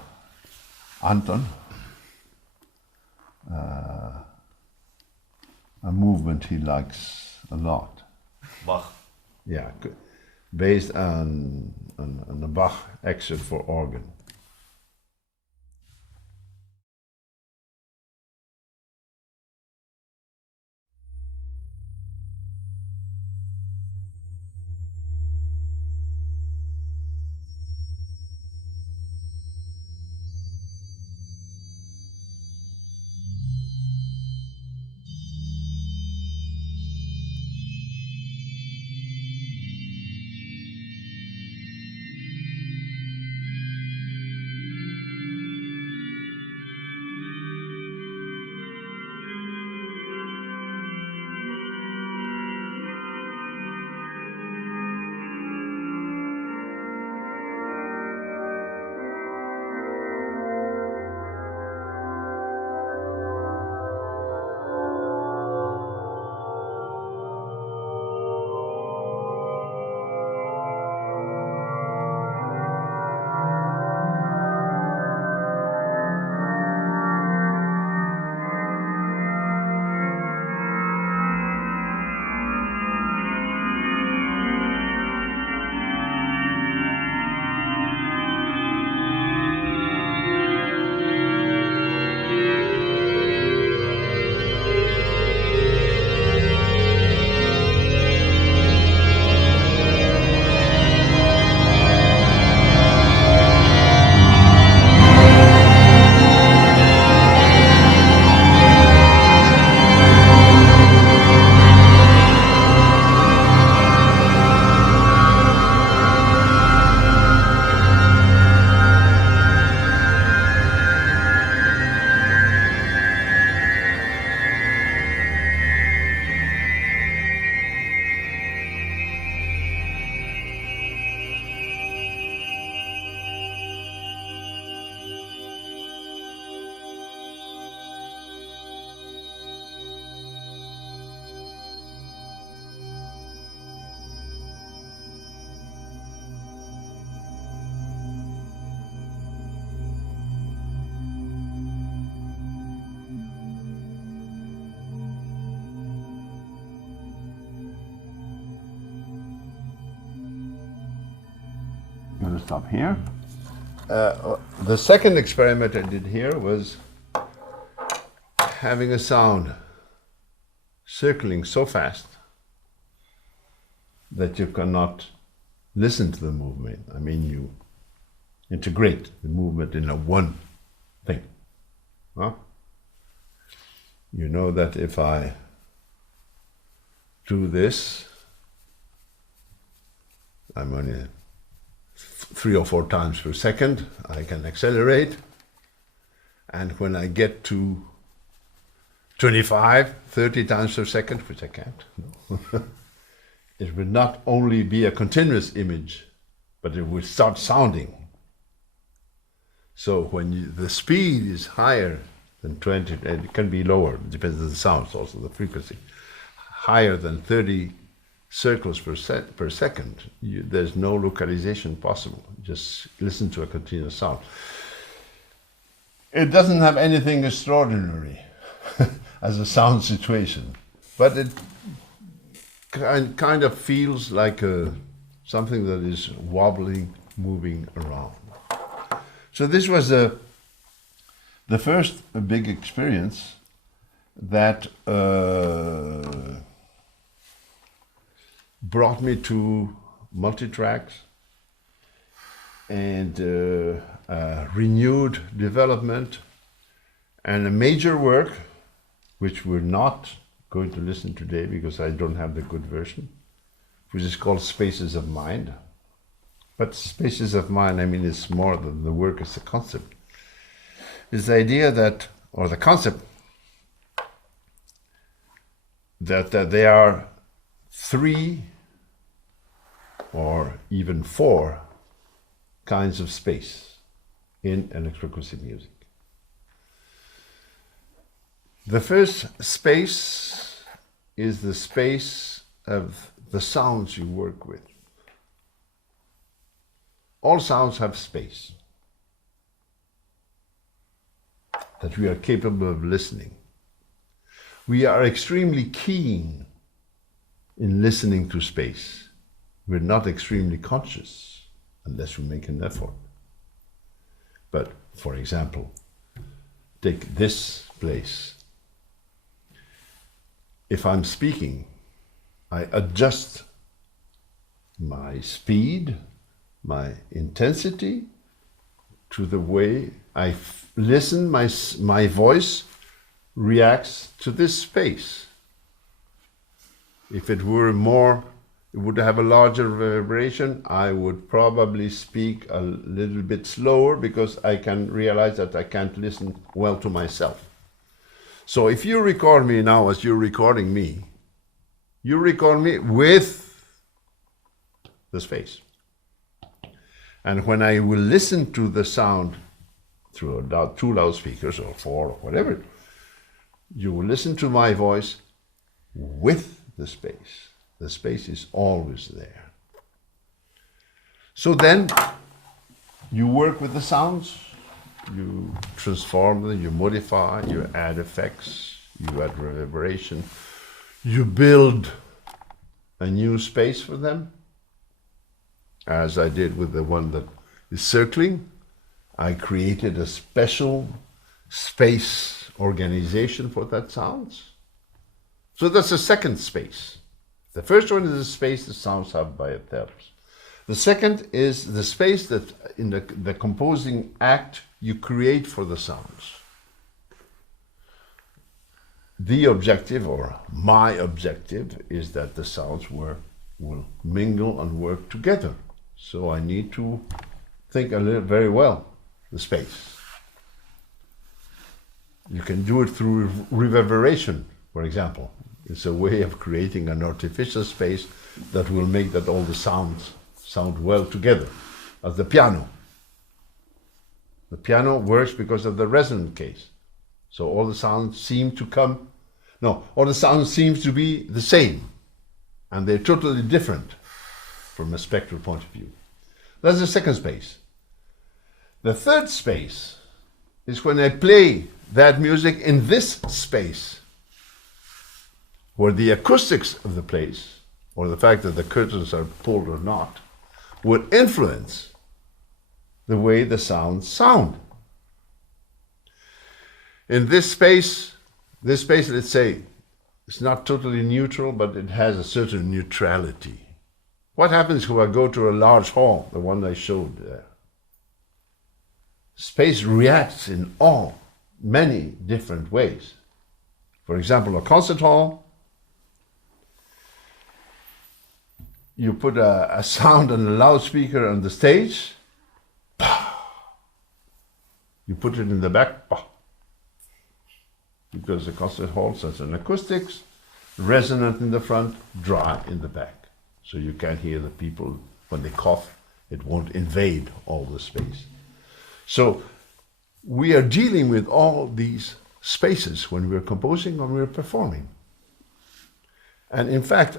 Anton, a movement he likes a lot. Bach. Yeah, based on a Bach excerpt for organ. going to stop here. The second experiment I did here was having a sound circling so fast that you cannot listen to the movement. I mean, you integrate the movement in a one thing. Huh? You know that if I do this, I'm only 3 or 4 times per second, I can accelerate. And when I get to 25, 30 times per second, which I can't, it will not only be a continuous image, but it will start sounding. So when the speed is higher than 20, and it can be lower, it depends on the sounds, also the frequency, higher than 30 circles per second, there's no localization possible. Just listen to a continuous sound. It doesn't have anything extraordinary as a sound situation, but it kind of feels like something that is wobbling, moving around. So this was the first big experience that brought me to multi-tracks and renewed development and a major work, which we're not going to listen today because I don't have the good version, which is called Spaces of Mind. But Spaces of Mind, I mean, it's more than the work, it's the concept. It's the idea that, or the concept, that there are 3 or even 4 kinds of space in electroacoustic music. The first space is the space of the sounds you work with. All sounds have space that we are capable of listening. We are extremely keen in listening to space. We're not extremely conscious unless we make an effort. But, for example, take this place. If I'm speaking, I adjust my speed, my intensity to the way I listen, my voice reacts to this space. If it were more, it would have a larger vibration, I would probably speak a little bit slower because I can realize that I can't listen well to myself. So if you record me now as you're recording me, you record me with the space. And when I will listen to the sound through 2 loudspeakers or 4 or whatever, you will listen to my voice with the space. The space is always there. So then you work with the sounds, you transform them, you modify, you add effects, you add reverberation, you build a new space for them, as I did with the one that is circling. I created a special space organization for that sounds. So that's the second space. The first one is the space the sounds have by themselves. The second is the space that in the composing act you create for the sounds. The objective, or my objective, is that the sounds will mingle and work together. So I need to think very well the space. You can do it through reverberation, for example. It's a way of creating an artificial space that will make that all the sounds sound well together, as the piano. The piano works because of the resonant case. So all the sounds seem to all the sounds seem to be the same, and they're totally different from a spectral point of view. That's the second space. The third space is when I play that music in this space, where the acoustics of the place, or the fact that the curtains are pulled or not, will influence the way the sounds sound. In this space, let's say, it's not totally neutral, but it has a certain neutrality. What happens if I go to a large hall, the one I showed there? Space reacts in all many different ways. For example, a concert hall, you put a sound on a loudspeaker on the stage, you put it in the back, because the concert hall has an acoustics, resonant in the front, dry in the back. So you can't hear the people when they cough, it won't invade all the space. So we are dealing with all these spaces when we're composing or we're performing. And in fact,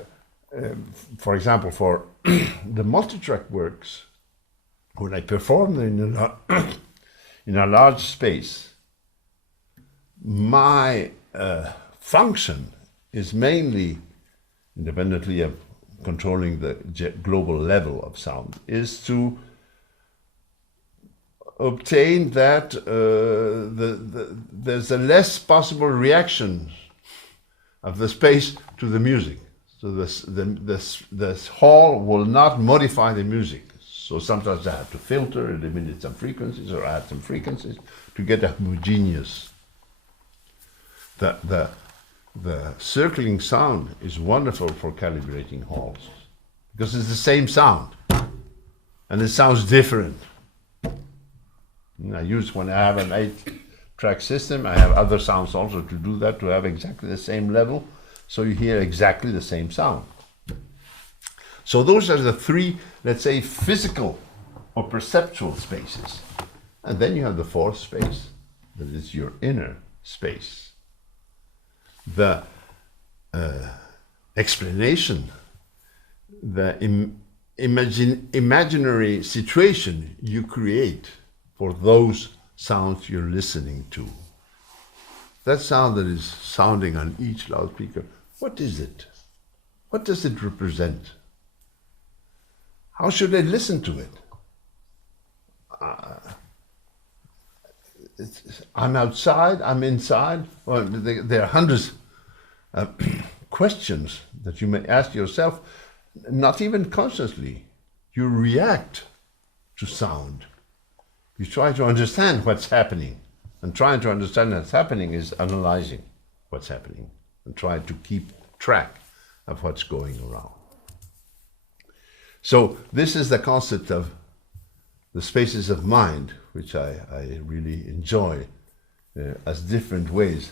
for example, for the multi-track works, when I perform in a large space, my function is mainly, independently of controlling the global level of sound, is to obtain that there's a less possible reaction of the space to the music. So this hall will not modify the music. So sometimes I have to filter, eliminate some frequencies, or add some frequencies to get a homogeneous. The circling sound is wonderful for calibrating halls because it's the same sound and it sounds different. And I use, when I have an 8-track system, I have other sounds also to do that, to have exactly the same level, so you hear exactly the same sound. So those are the three, let's say, physical or perceptual spaces. And then you have the fourth space, that is your inner space. The explanation, the imaginary situation you create for those sounds you're listening to. That sound that is sounding on each loudspeaker, what is it? What does it represent? How should I listen to it? I'm outside, I'm inside. Well, there are hundreds of questions that you may ask yourself, not even consciously. You react to sound. You try to understand what's happening. And trying to understand what's happening is analyzing what's happening and trying to keep track of what's going around. So this is the concept of the spaces of mind, which I really enjoy as different ways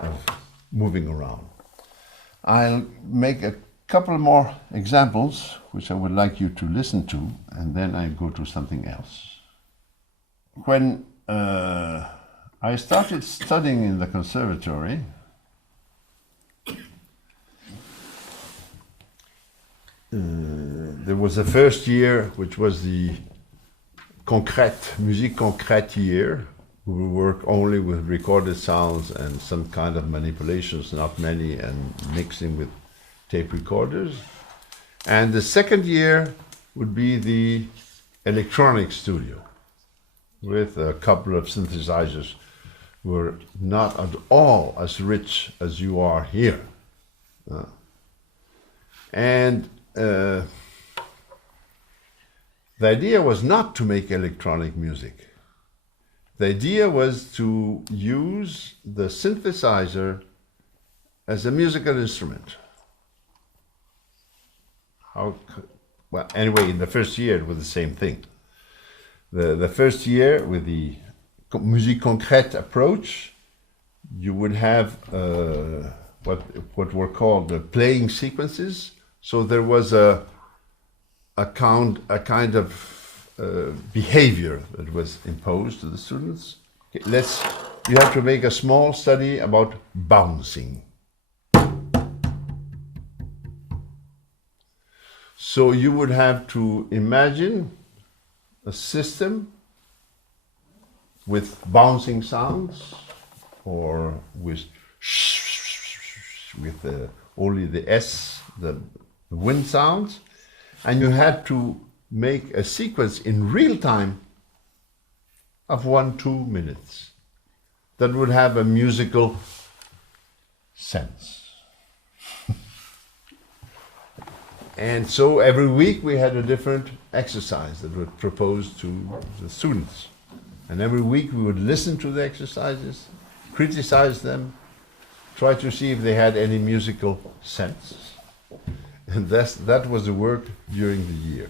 of moving around. I'll make a couple more examples, which I would like you to listen to, and then I go to something else. When I started studying in the conservatory, there was the first year, which was the musique concrète year. We work only with recorded sounds and some kind of manipulations, not many, and mixing with tape recorders. And the second year would be the electronic studio, with a couple of synthesizers who were not at all as rich as you are here. And the idea was not to make electronic music. The idea was to use the synthesizer as a musical instrument. Well, anyway, in the first year it was the same thing. The first year, with the musique concrète approach, you would have what were called the playing sequences. So there was a kind of behavior that was imposed to the students. Okay, you have to make a small study about bouncing. So you would have to imagine a system with bouncing sounds, or with only the S, the wind sounds, and you had to make a sequence in real time of 1-2 minutes that would have a musical sense. And so every week we had a different exercise that was proposed to the students. And every week we would listen to the exercises, criticize them, try to see if they had any musical sense. And that was the work during the year.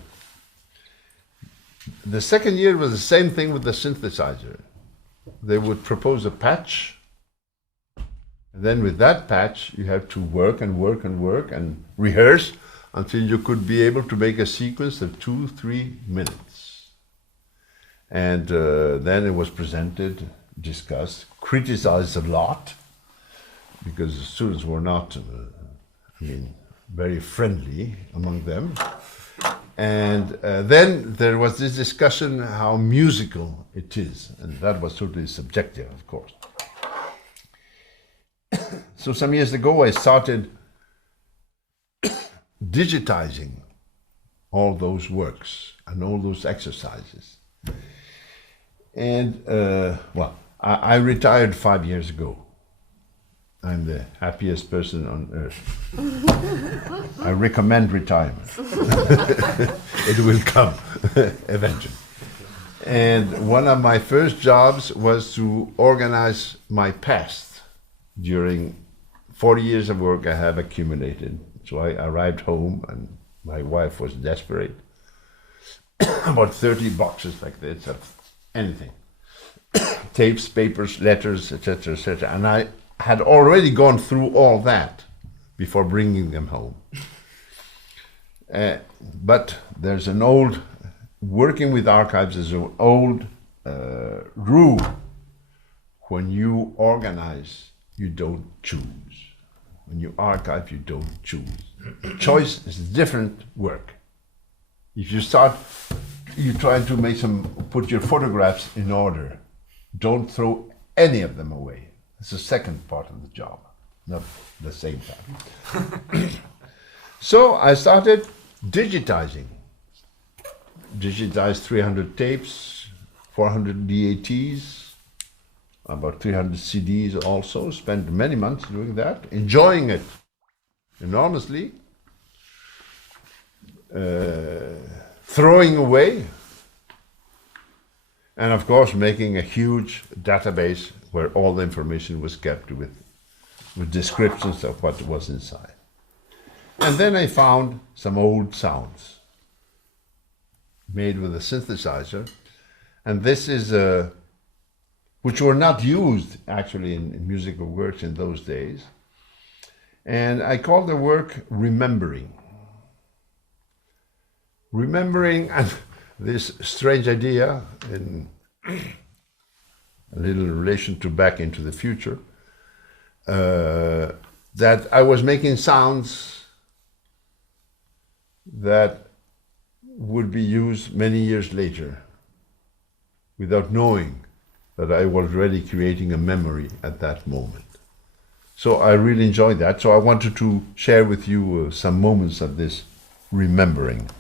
The second year was the same thing with the synthesizer. They would propose a patch, and then with that patch you have to work and work and work and rehearse until you could be able to make a sequence of 2-3 minutes. And then it was presented, discussed, criticized a lot, because the students were not, very friendly among them. And then there was this discussion how musical it is, and that was totally subjective, of course. So some years ago I started digitizing all those works and all those exercises. And I retired 5 years ago. I'm the happiest person on earth. I recommend retirement. It will come eventually. And one of my first jobs was to organize my past. During 40 years of work I have accumulated. So I arrived home and my wife was desperate. About 30 boxes like this of anything. Tapes, papers, letters, etc., etc. And I had already gone through all that before bringing them home. But there's an old, working with archives is an old rule. When you organize, you don't choose. When you archive, you don't choose. Choice is different work. If you start, you try to put your photographs in order. Don't throw any of them away. It's the second part of the job, not the same time. So I started digitizing. Digitized 300 tapes, 400 DATs, about 300 CDs also. Spent many months doing that, enjoying it enormously, throwing away, and of course making a huge database where all the information was kept with descriptions of what was inside. And then I found some old sounds made with a synthesizer, and this is which were not used actually in musical works in those days. And I call the work Remembering. Remembering, and this strange idea in a little relation to Back into the Future, that I was making sounds that would be used many years later without knowing that I was already creating a memory at that moment. So I really enjoyed that. So I wanted to share with you some moments of this remembering.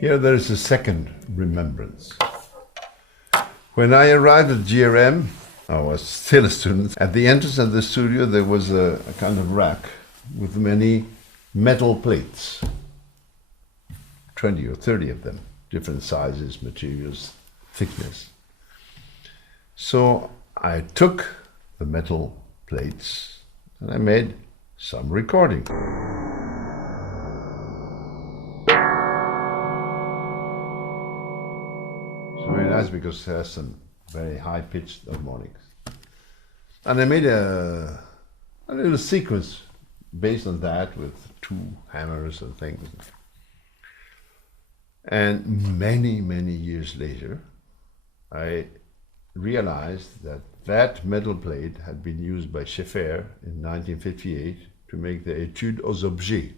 Here there is a second remembrance. When I arrived at GRM, I was still a student. At the entrance of the studio there was a kind of rack with many metal plates, 20 or 30 of them, different sizes, materials, thickness. So I took the metal plates and I made some recording. It's very nice because it has some very high-pitched harmonics. And I made a little sequence based on that with 2 hammers and things. And many, many years later, I realized that that metal plate had been used by Schaeffer in 1958 to make the Étude aux objets.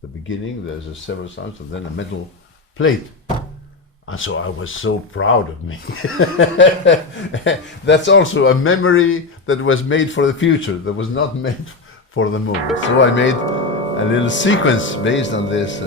The beginning, there's several sounds, and then a metal plate. And so I was so proud of me. That's also a memory that was made for the future, that was not made for the moment. So I made a little sequence based on this.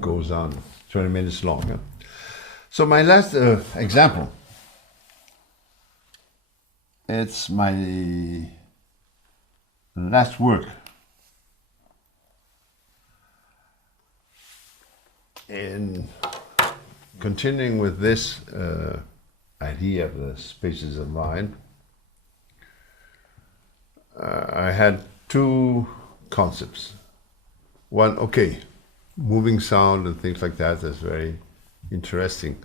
Goes on 20 minutes long. Huh? So my last example, it's my last work. In continuing with this idea of the spaces of mind, I had 2 concepts. One, okay, moving sound and things like that is very interesting.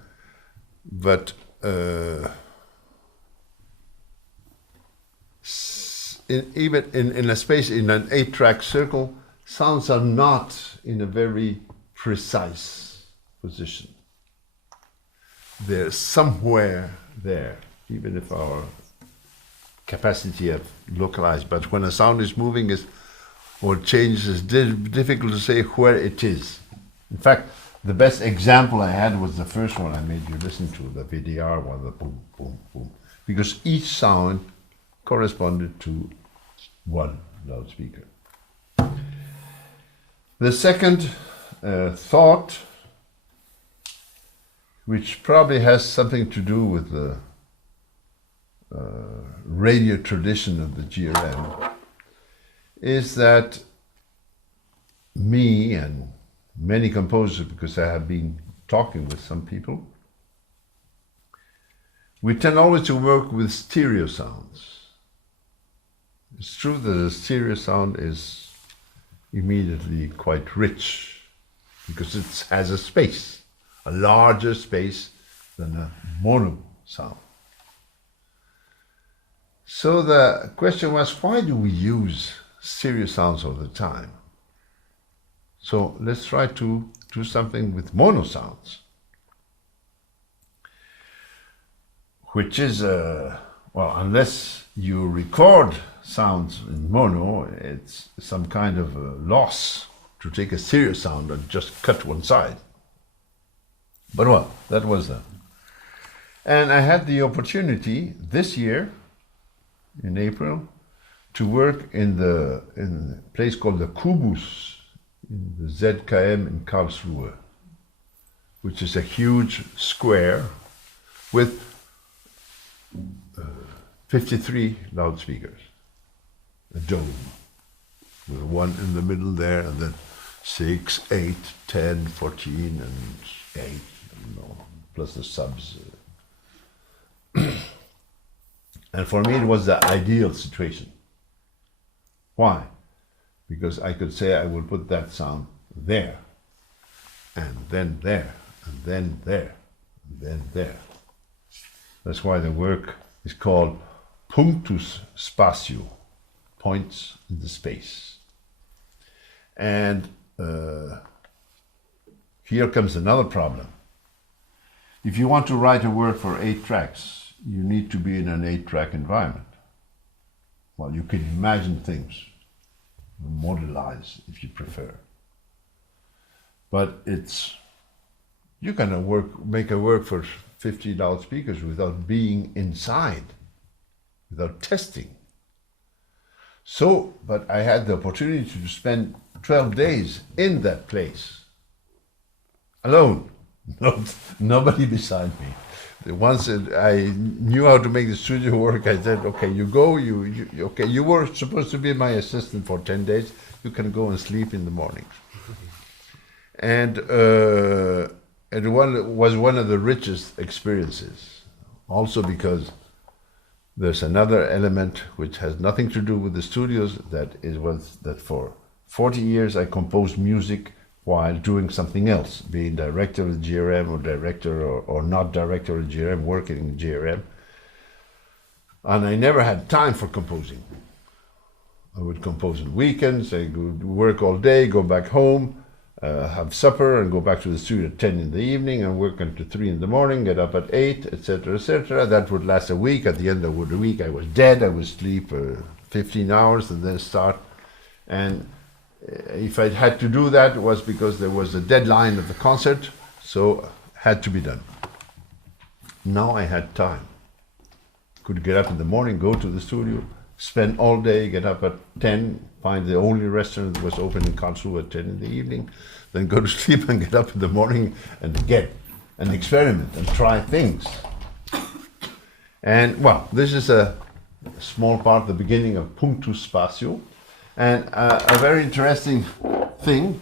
But even in a space, in an 8-track circle, sounds are not in a very precise position. They're somewhere there, even if our capacity of localized. But when a sound is moving, or changes, it's difficult to say where it is. In fact, the best example I had was the first one I made you listen to, the VDR one, the boom, boom, boom. Because each sound corresponded to one loudspeaker. The second thought, which probably has something to do with the radio tradition of the GRM, is that me and many composers, because I have been talking with some people, we tend always to work with stereo sounds. It's true that a stereo sound is immediately quite rich because it has a space, a larger space than a mono sound. So the question was, why do we use stereo sounds all the time? So let's try to do something with mono sounds, which is, well, unless you record sounds in mono, it's some kind of a loss to take a stereo sound and just cut one side. But well, that was that. And I had the opportunity this year, in April, to work in a place called the Kubus, in the ZKM in Karlsruhe, which is a huge square with 53 loudspeakers, a dome, with one in the middle there, and then 6, 8, 10, 14, and 8, you know, plus the subs. And for me, it was the ideal situation. Why? Because I could say I will put that sound there, and then there, and then there, and then there. That's why the work is called Punctus Spatio, points in the space. And here comes another problem. If you want to write a work for 8 tracks, you need to be in an 8-track environment. Well, you can imagine things, modelize if you prefer. But you can make a work for 50 loudspeakers without being inside, without testing. So, but I had the opportunity to spend 12 days in that place, alone, nobody beside me. Once I knew how to make the studio work, I said, okay, you go, okay, you were supposed to be my assistant for 10 days, you can go and sleep in the mornings. And it was one of the richest experiences, also because there's another element which has nothing to do with the studios, that for 40 years I composed music while doing something else, being director of GRM or director or not director of GRM, working in GRM. And I never had time for composing. I would compose on weekends, I would work all day, go back home, have supper and go back to the studio at 10 in the evening and work until 3 in the morning, get up at 8, etc., etc. That would last a week. At the end of the week I was dead, I would sleep 15 hours and then start. And if I had to do that, it was because there was a deadline of the concert, so had to be done. Now I had time. Could get up in the morning, go to the studio, spend all day, get up at 10, find the only restaurant that was open in Karlsruhe at 10 in the evening, then go to sleep and get up in the morning and experiment and try things. And well, this is a small part, the beginning of Punctus Spatio. And a very interesting thing,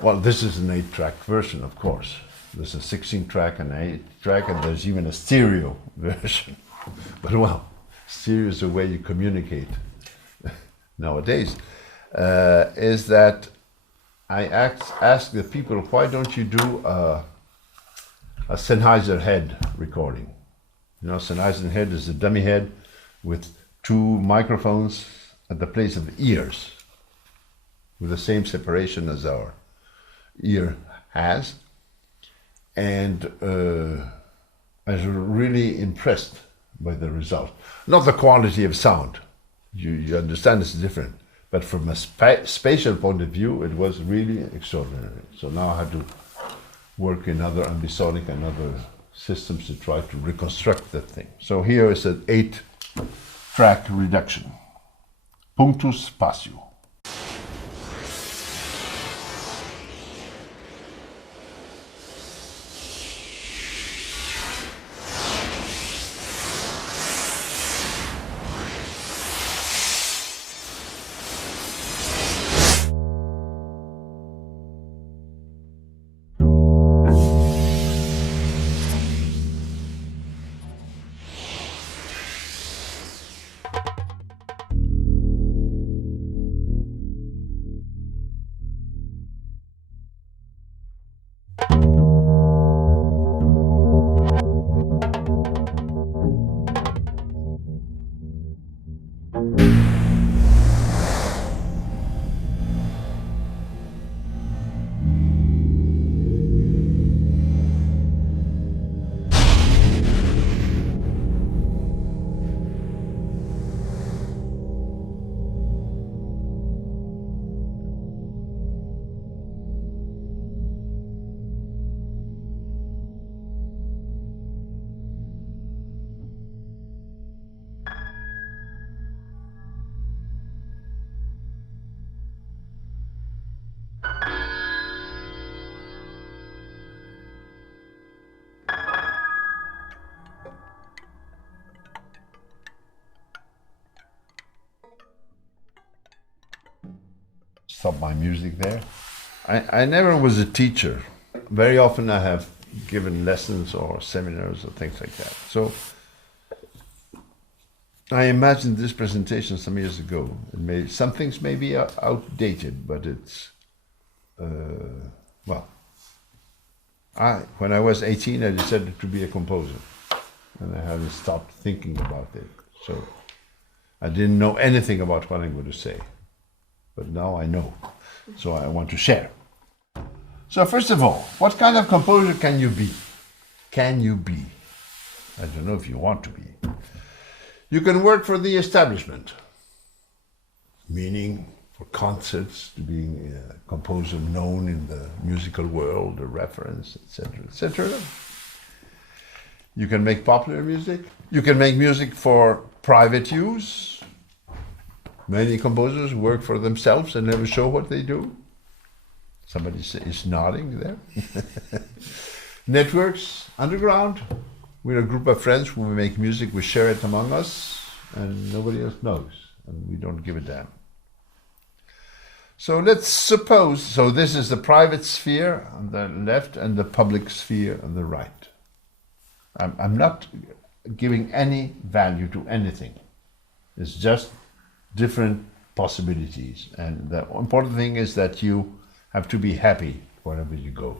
well, this is an 8-track version, of course. There's a 16-track and an 8-track, and there's even a stereo version. But well, stereo is the way you communicate nowadays. Is that I asked the people, why don't you do a Sennheiser head recording? You know, Sennheiser head is a dummy head with 2 microphones at the place of ears, with the same separation as our ear has. And I was really impressed by the result. Not the quality of sound, you understand it's different, but from a spatial point of view, it was really extraordinary. So now I have to work in other ambisonic and other systems to try to reconstruct that thing. So here is an 8-track reduction. Punctus Spatio. Stop my music there. I never was a teacher. Very often I have given lessons or seminars or things like that. So I imagined this presentation some years ago. Some things may be outdated, but it's, well, when I was 18, I decided to be a composer, and I haven't stopped thinking about it. So I didn't know anything about what I'm going to say, but now I know, so I want to share. So first of all, what kind of composer can you be? Can you be? I don't know if you want to be. You can work for the establishment, meaning for concerts, to being a composer known in the musical world, a reference, etc., etc. You can make popular music. You can make music for private use. Many composers work for themselves and never show what they do. Somebody is nodding there. Networks, underground. We're a group of friends who make music, we share it among us, and nobody else knows, and we don't give a damn. So let's suppose, so this is the private sphere on the left and the public sphere on the right. I'm not giving any value to anything. It's just different possibilities. And the important thing is that you have to be happy wherever you go.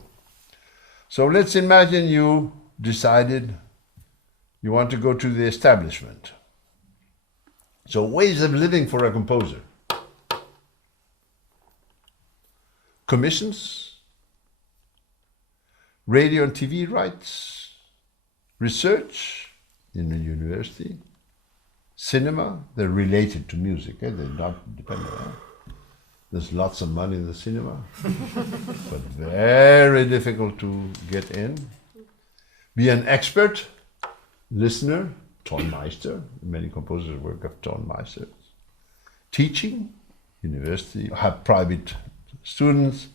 So let's imagine you decided you want to go to the establishment. So ways of living for a composer. Commissions, radio and TV rights, research in a university, cinema, they're related to music, they're not dependent on it. There's lots of money in the cinema, but very difficult to get in. Be an expert, listener, Tonmeister, many composers work of Tonmeisters. Teaching, university, have private students,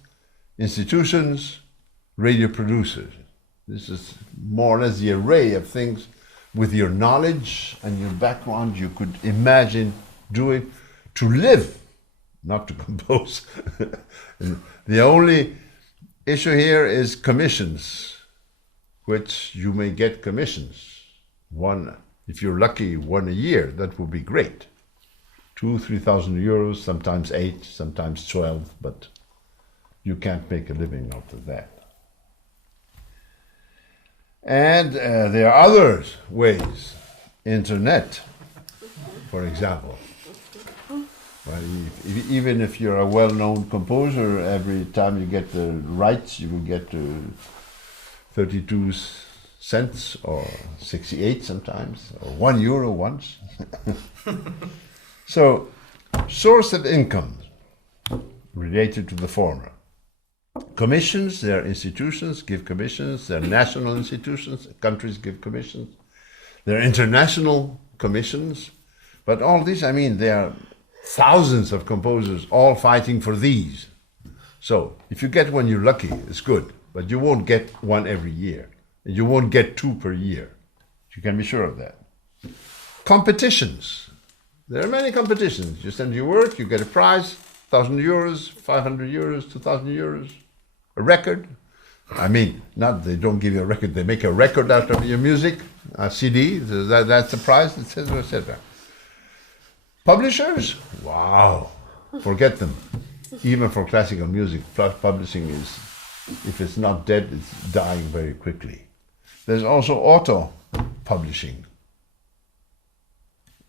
institutions, radio producers. This is more or less the array of things with your knowledge and your background you could imagine doing to live, not to compose. The only issue here is commissions, which you may get commissions. One, if you're lucky, one a year, that would be great. 2,000-3,000 euros, sometimes 8, sometimes 12, but you can't make a living out of that. And there are other ways. Internet, for example. Well, even if you're a well-known composer, every time you get the rights, you will get 32 cents or 68 sometimes, or €1 once. So, source of income related to the former. Commissions, there are institutions give commissions, there are national institutions, countries give commissions, there are international commissions, but all these, I mean, there are thousands of composers all fighting for these. So, if you get one, you're lucky, it's good, but you won't get one every year, and you won't get 2 per year. You can be sure of that. Competitions. There are many competitions. You send your work, you get a prize, 1,000 euros, 500 euros, 2,000 euros, a record. I mean, not they don't give you a record, they make a record out of your music, a CD, that's the prize, etc., etc. Publishers? Wow, forget them. Even for classical music, publishing is, if it's not dead, it's dying very quickly. There's also auto-publishing.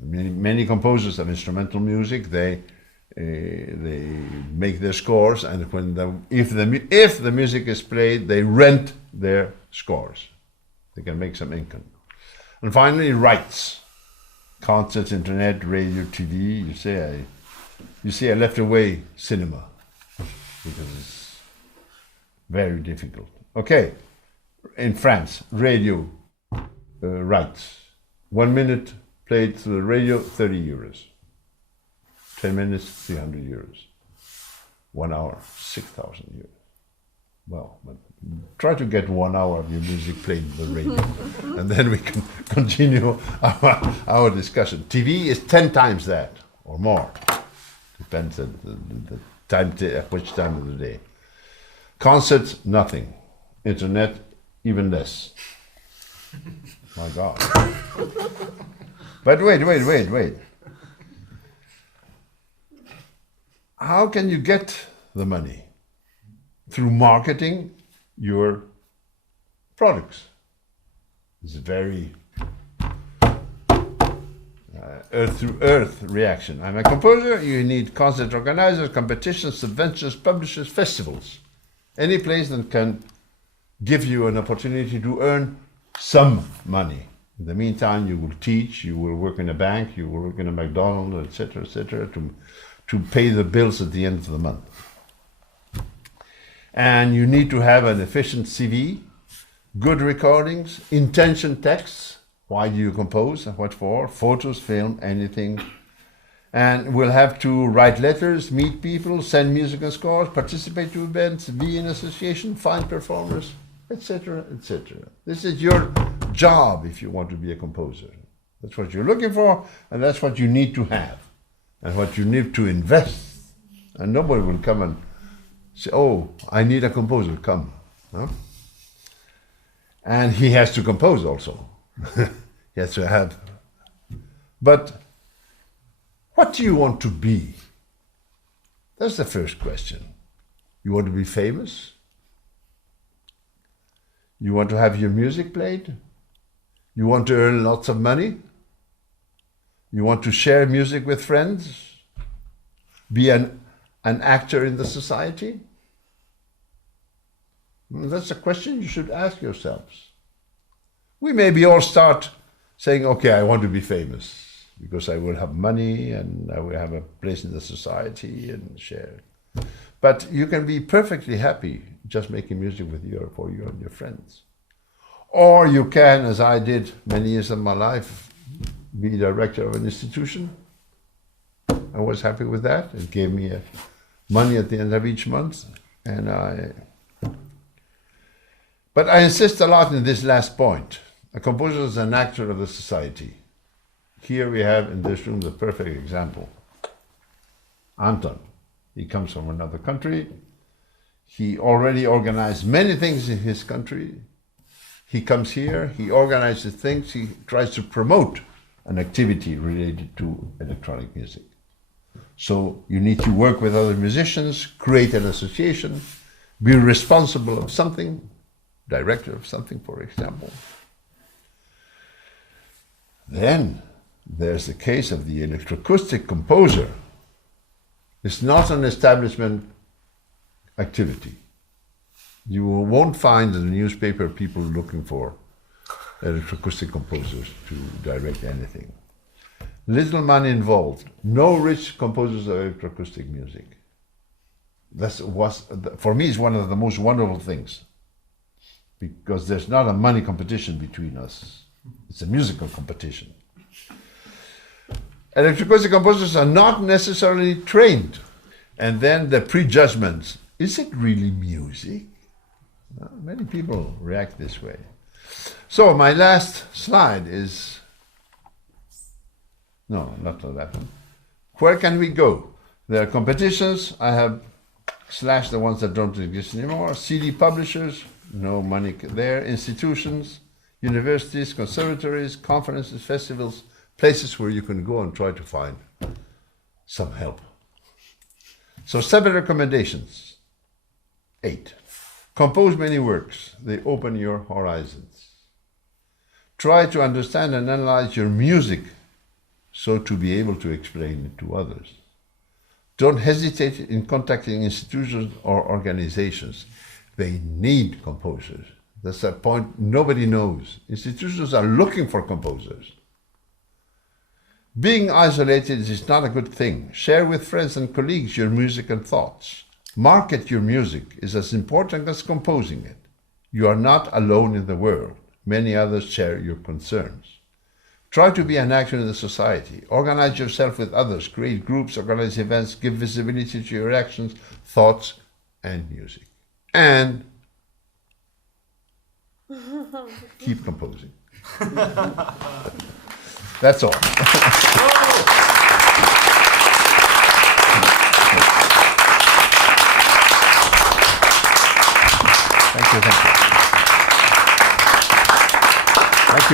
Many composers of instrumental music, they make their scores, and if the music is played, they rent their scores. They can make some income. And finally, rights. Concerts, internet, radio, TV. You say I left away cinema because it's very difficult. Okay, in France, radio rights. 1 minute played through the radio, 30 euros. 10 minutes, 300 euros. 1 hour, 6,000 euros. Well, but try to get 1 hour of your music played on the radio, and then we can continue our discussion. TV is 10 times that, or more. Depends on the time, at which time of the day. Concerts, nothing. Internet, even less. My God. But wait. How can you get the money? Through marketing your products. It's very, earth reaction. I'm a composer. You need concert organizers, competitions, subventions, publishers, festivals. Any place that can give you an opportunity to earn some money. In the meantime, you will teach, you will work in a bank, you will work in a McDonald's, etc., to pay the bills at the end of the month. And you need to have an efficient CV, good recordings, intention texts. Why do you compose and what for? Photos, film, anything. And we'll have to write letters, meet people, send musical scores, participate to events, be in association, find performers, etc., etc. This is your job if you want to be a composer. That's what you're looking for, and that's what you need to have, and what you need to invest. And nobody will come and say, oh, I need a composer, come. Huh? And he has to compose also. He has to have. But what do you want to be? That's the first question. You want to be famous? You want to have your music played? You want to earn lots of money? You want to share music with friends? Be an actor in the society? That's a question you should ask yourselves. We maybe all start saying, okay, I want to be famous because I will have money and I will have a place in the society and share. But you can be perfectly happy just making music for you and your friends. Or you can, as I did many years of my life, be director of an institution. I was happy with that. It gave me money at the end of each month. But I insist a lot in this last point. A composer is an actor of the society. Here we have in this room the perfect example. Anton. He comes from another country. He already organized many things in his country. He comes here, he organizes things, he tries to promote an activity related to electronic music. So you need to work with other musicians, create an association, be responsible of something, director of something, for example. Then there's the case of the electroacoustic composer. It's not an establishment activity. You won't find in the newspaper people looking for electroacoustic composers to direct anything. Little money involved. No rich composers of electroacoustic music. For me, it's one of the most wonderful things, because there's not a money competition between us. It's a musical competition. Electroacoustic composers are not necessarily trained. And then the prejudgments. Is it really music? Many people react this way. So my last slide is, no, not that one. Where can we go? There are competitions. I have slashed the ones that don't exist anymore. CD publishers, no money there. Institutions, universities, conservatories, conferences, festivals, places where you can go and try to find some help. So 7 recommendations. 8. Compose many works. They open your horizons. Try to understand and analyze your music so to be able to explain it to others. Don't hesitate in contacting institutions or organizations. They need composers. That's a point nobody knows. Institutions are looking for composers. Being isolated is not a good thing. Share with friends and colleagues your music and thoughts. Market your music is as important as composing it. You are not alone in the world. Many others share your concerns. Try to be an actor in the society. Organize yourself with others. Create groups, organize events, give visibility to your actions, thoughts, and music. And keep composing. That's all. Thank you. Thank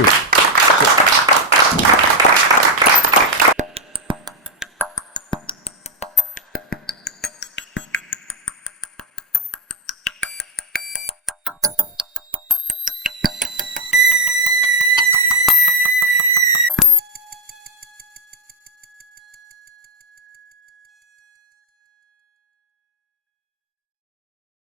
you.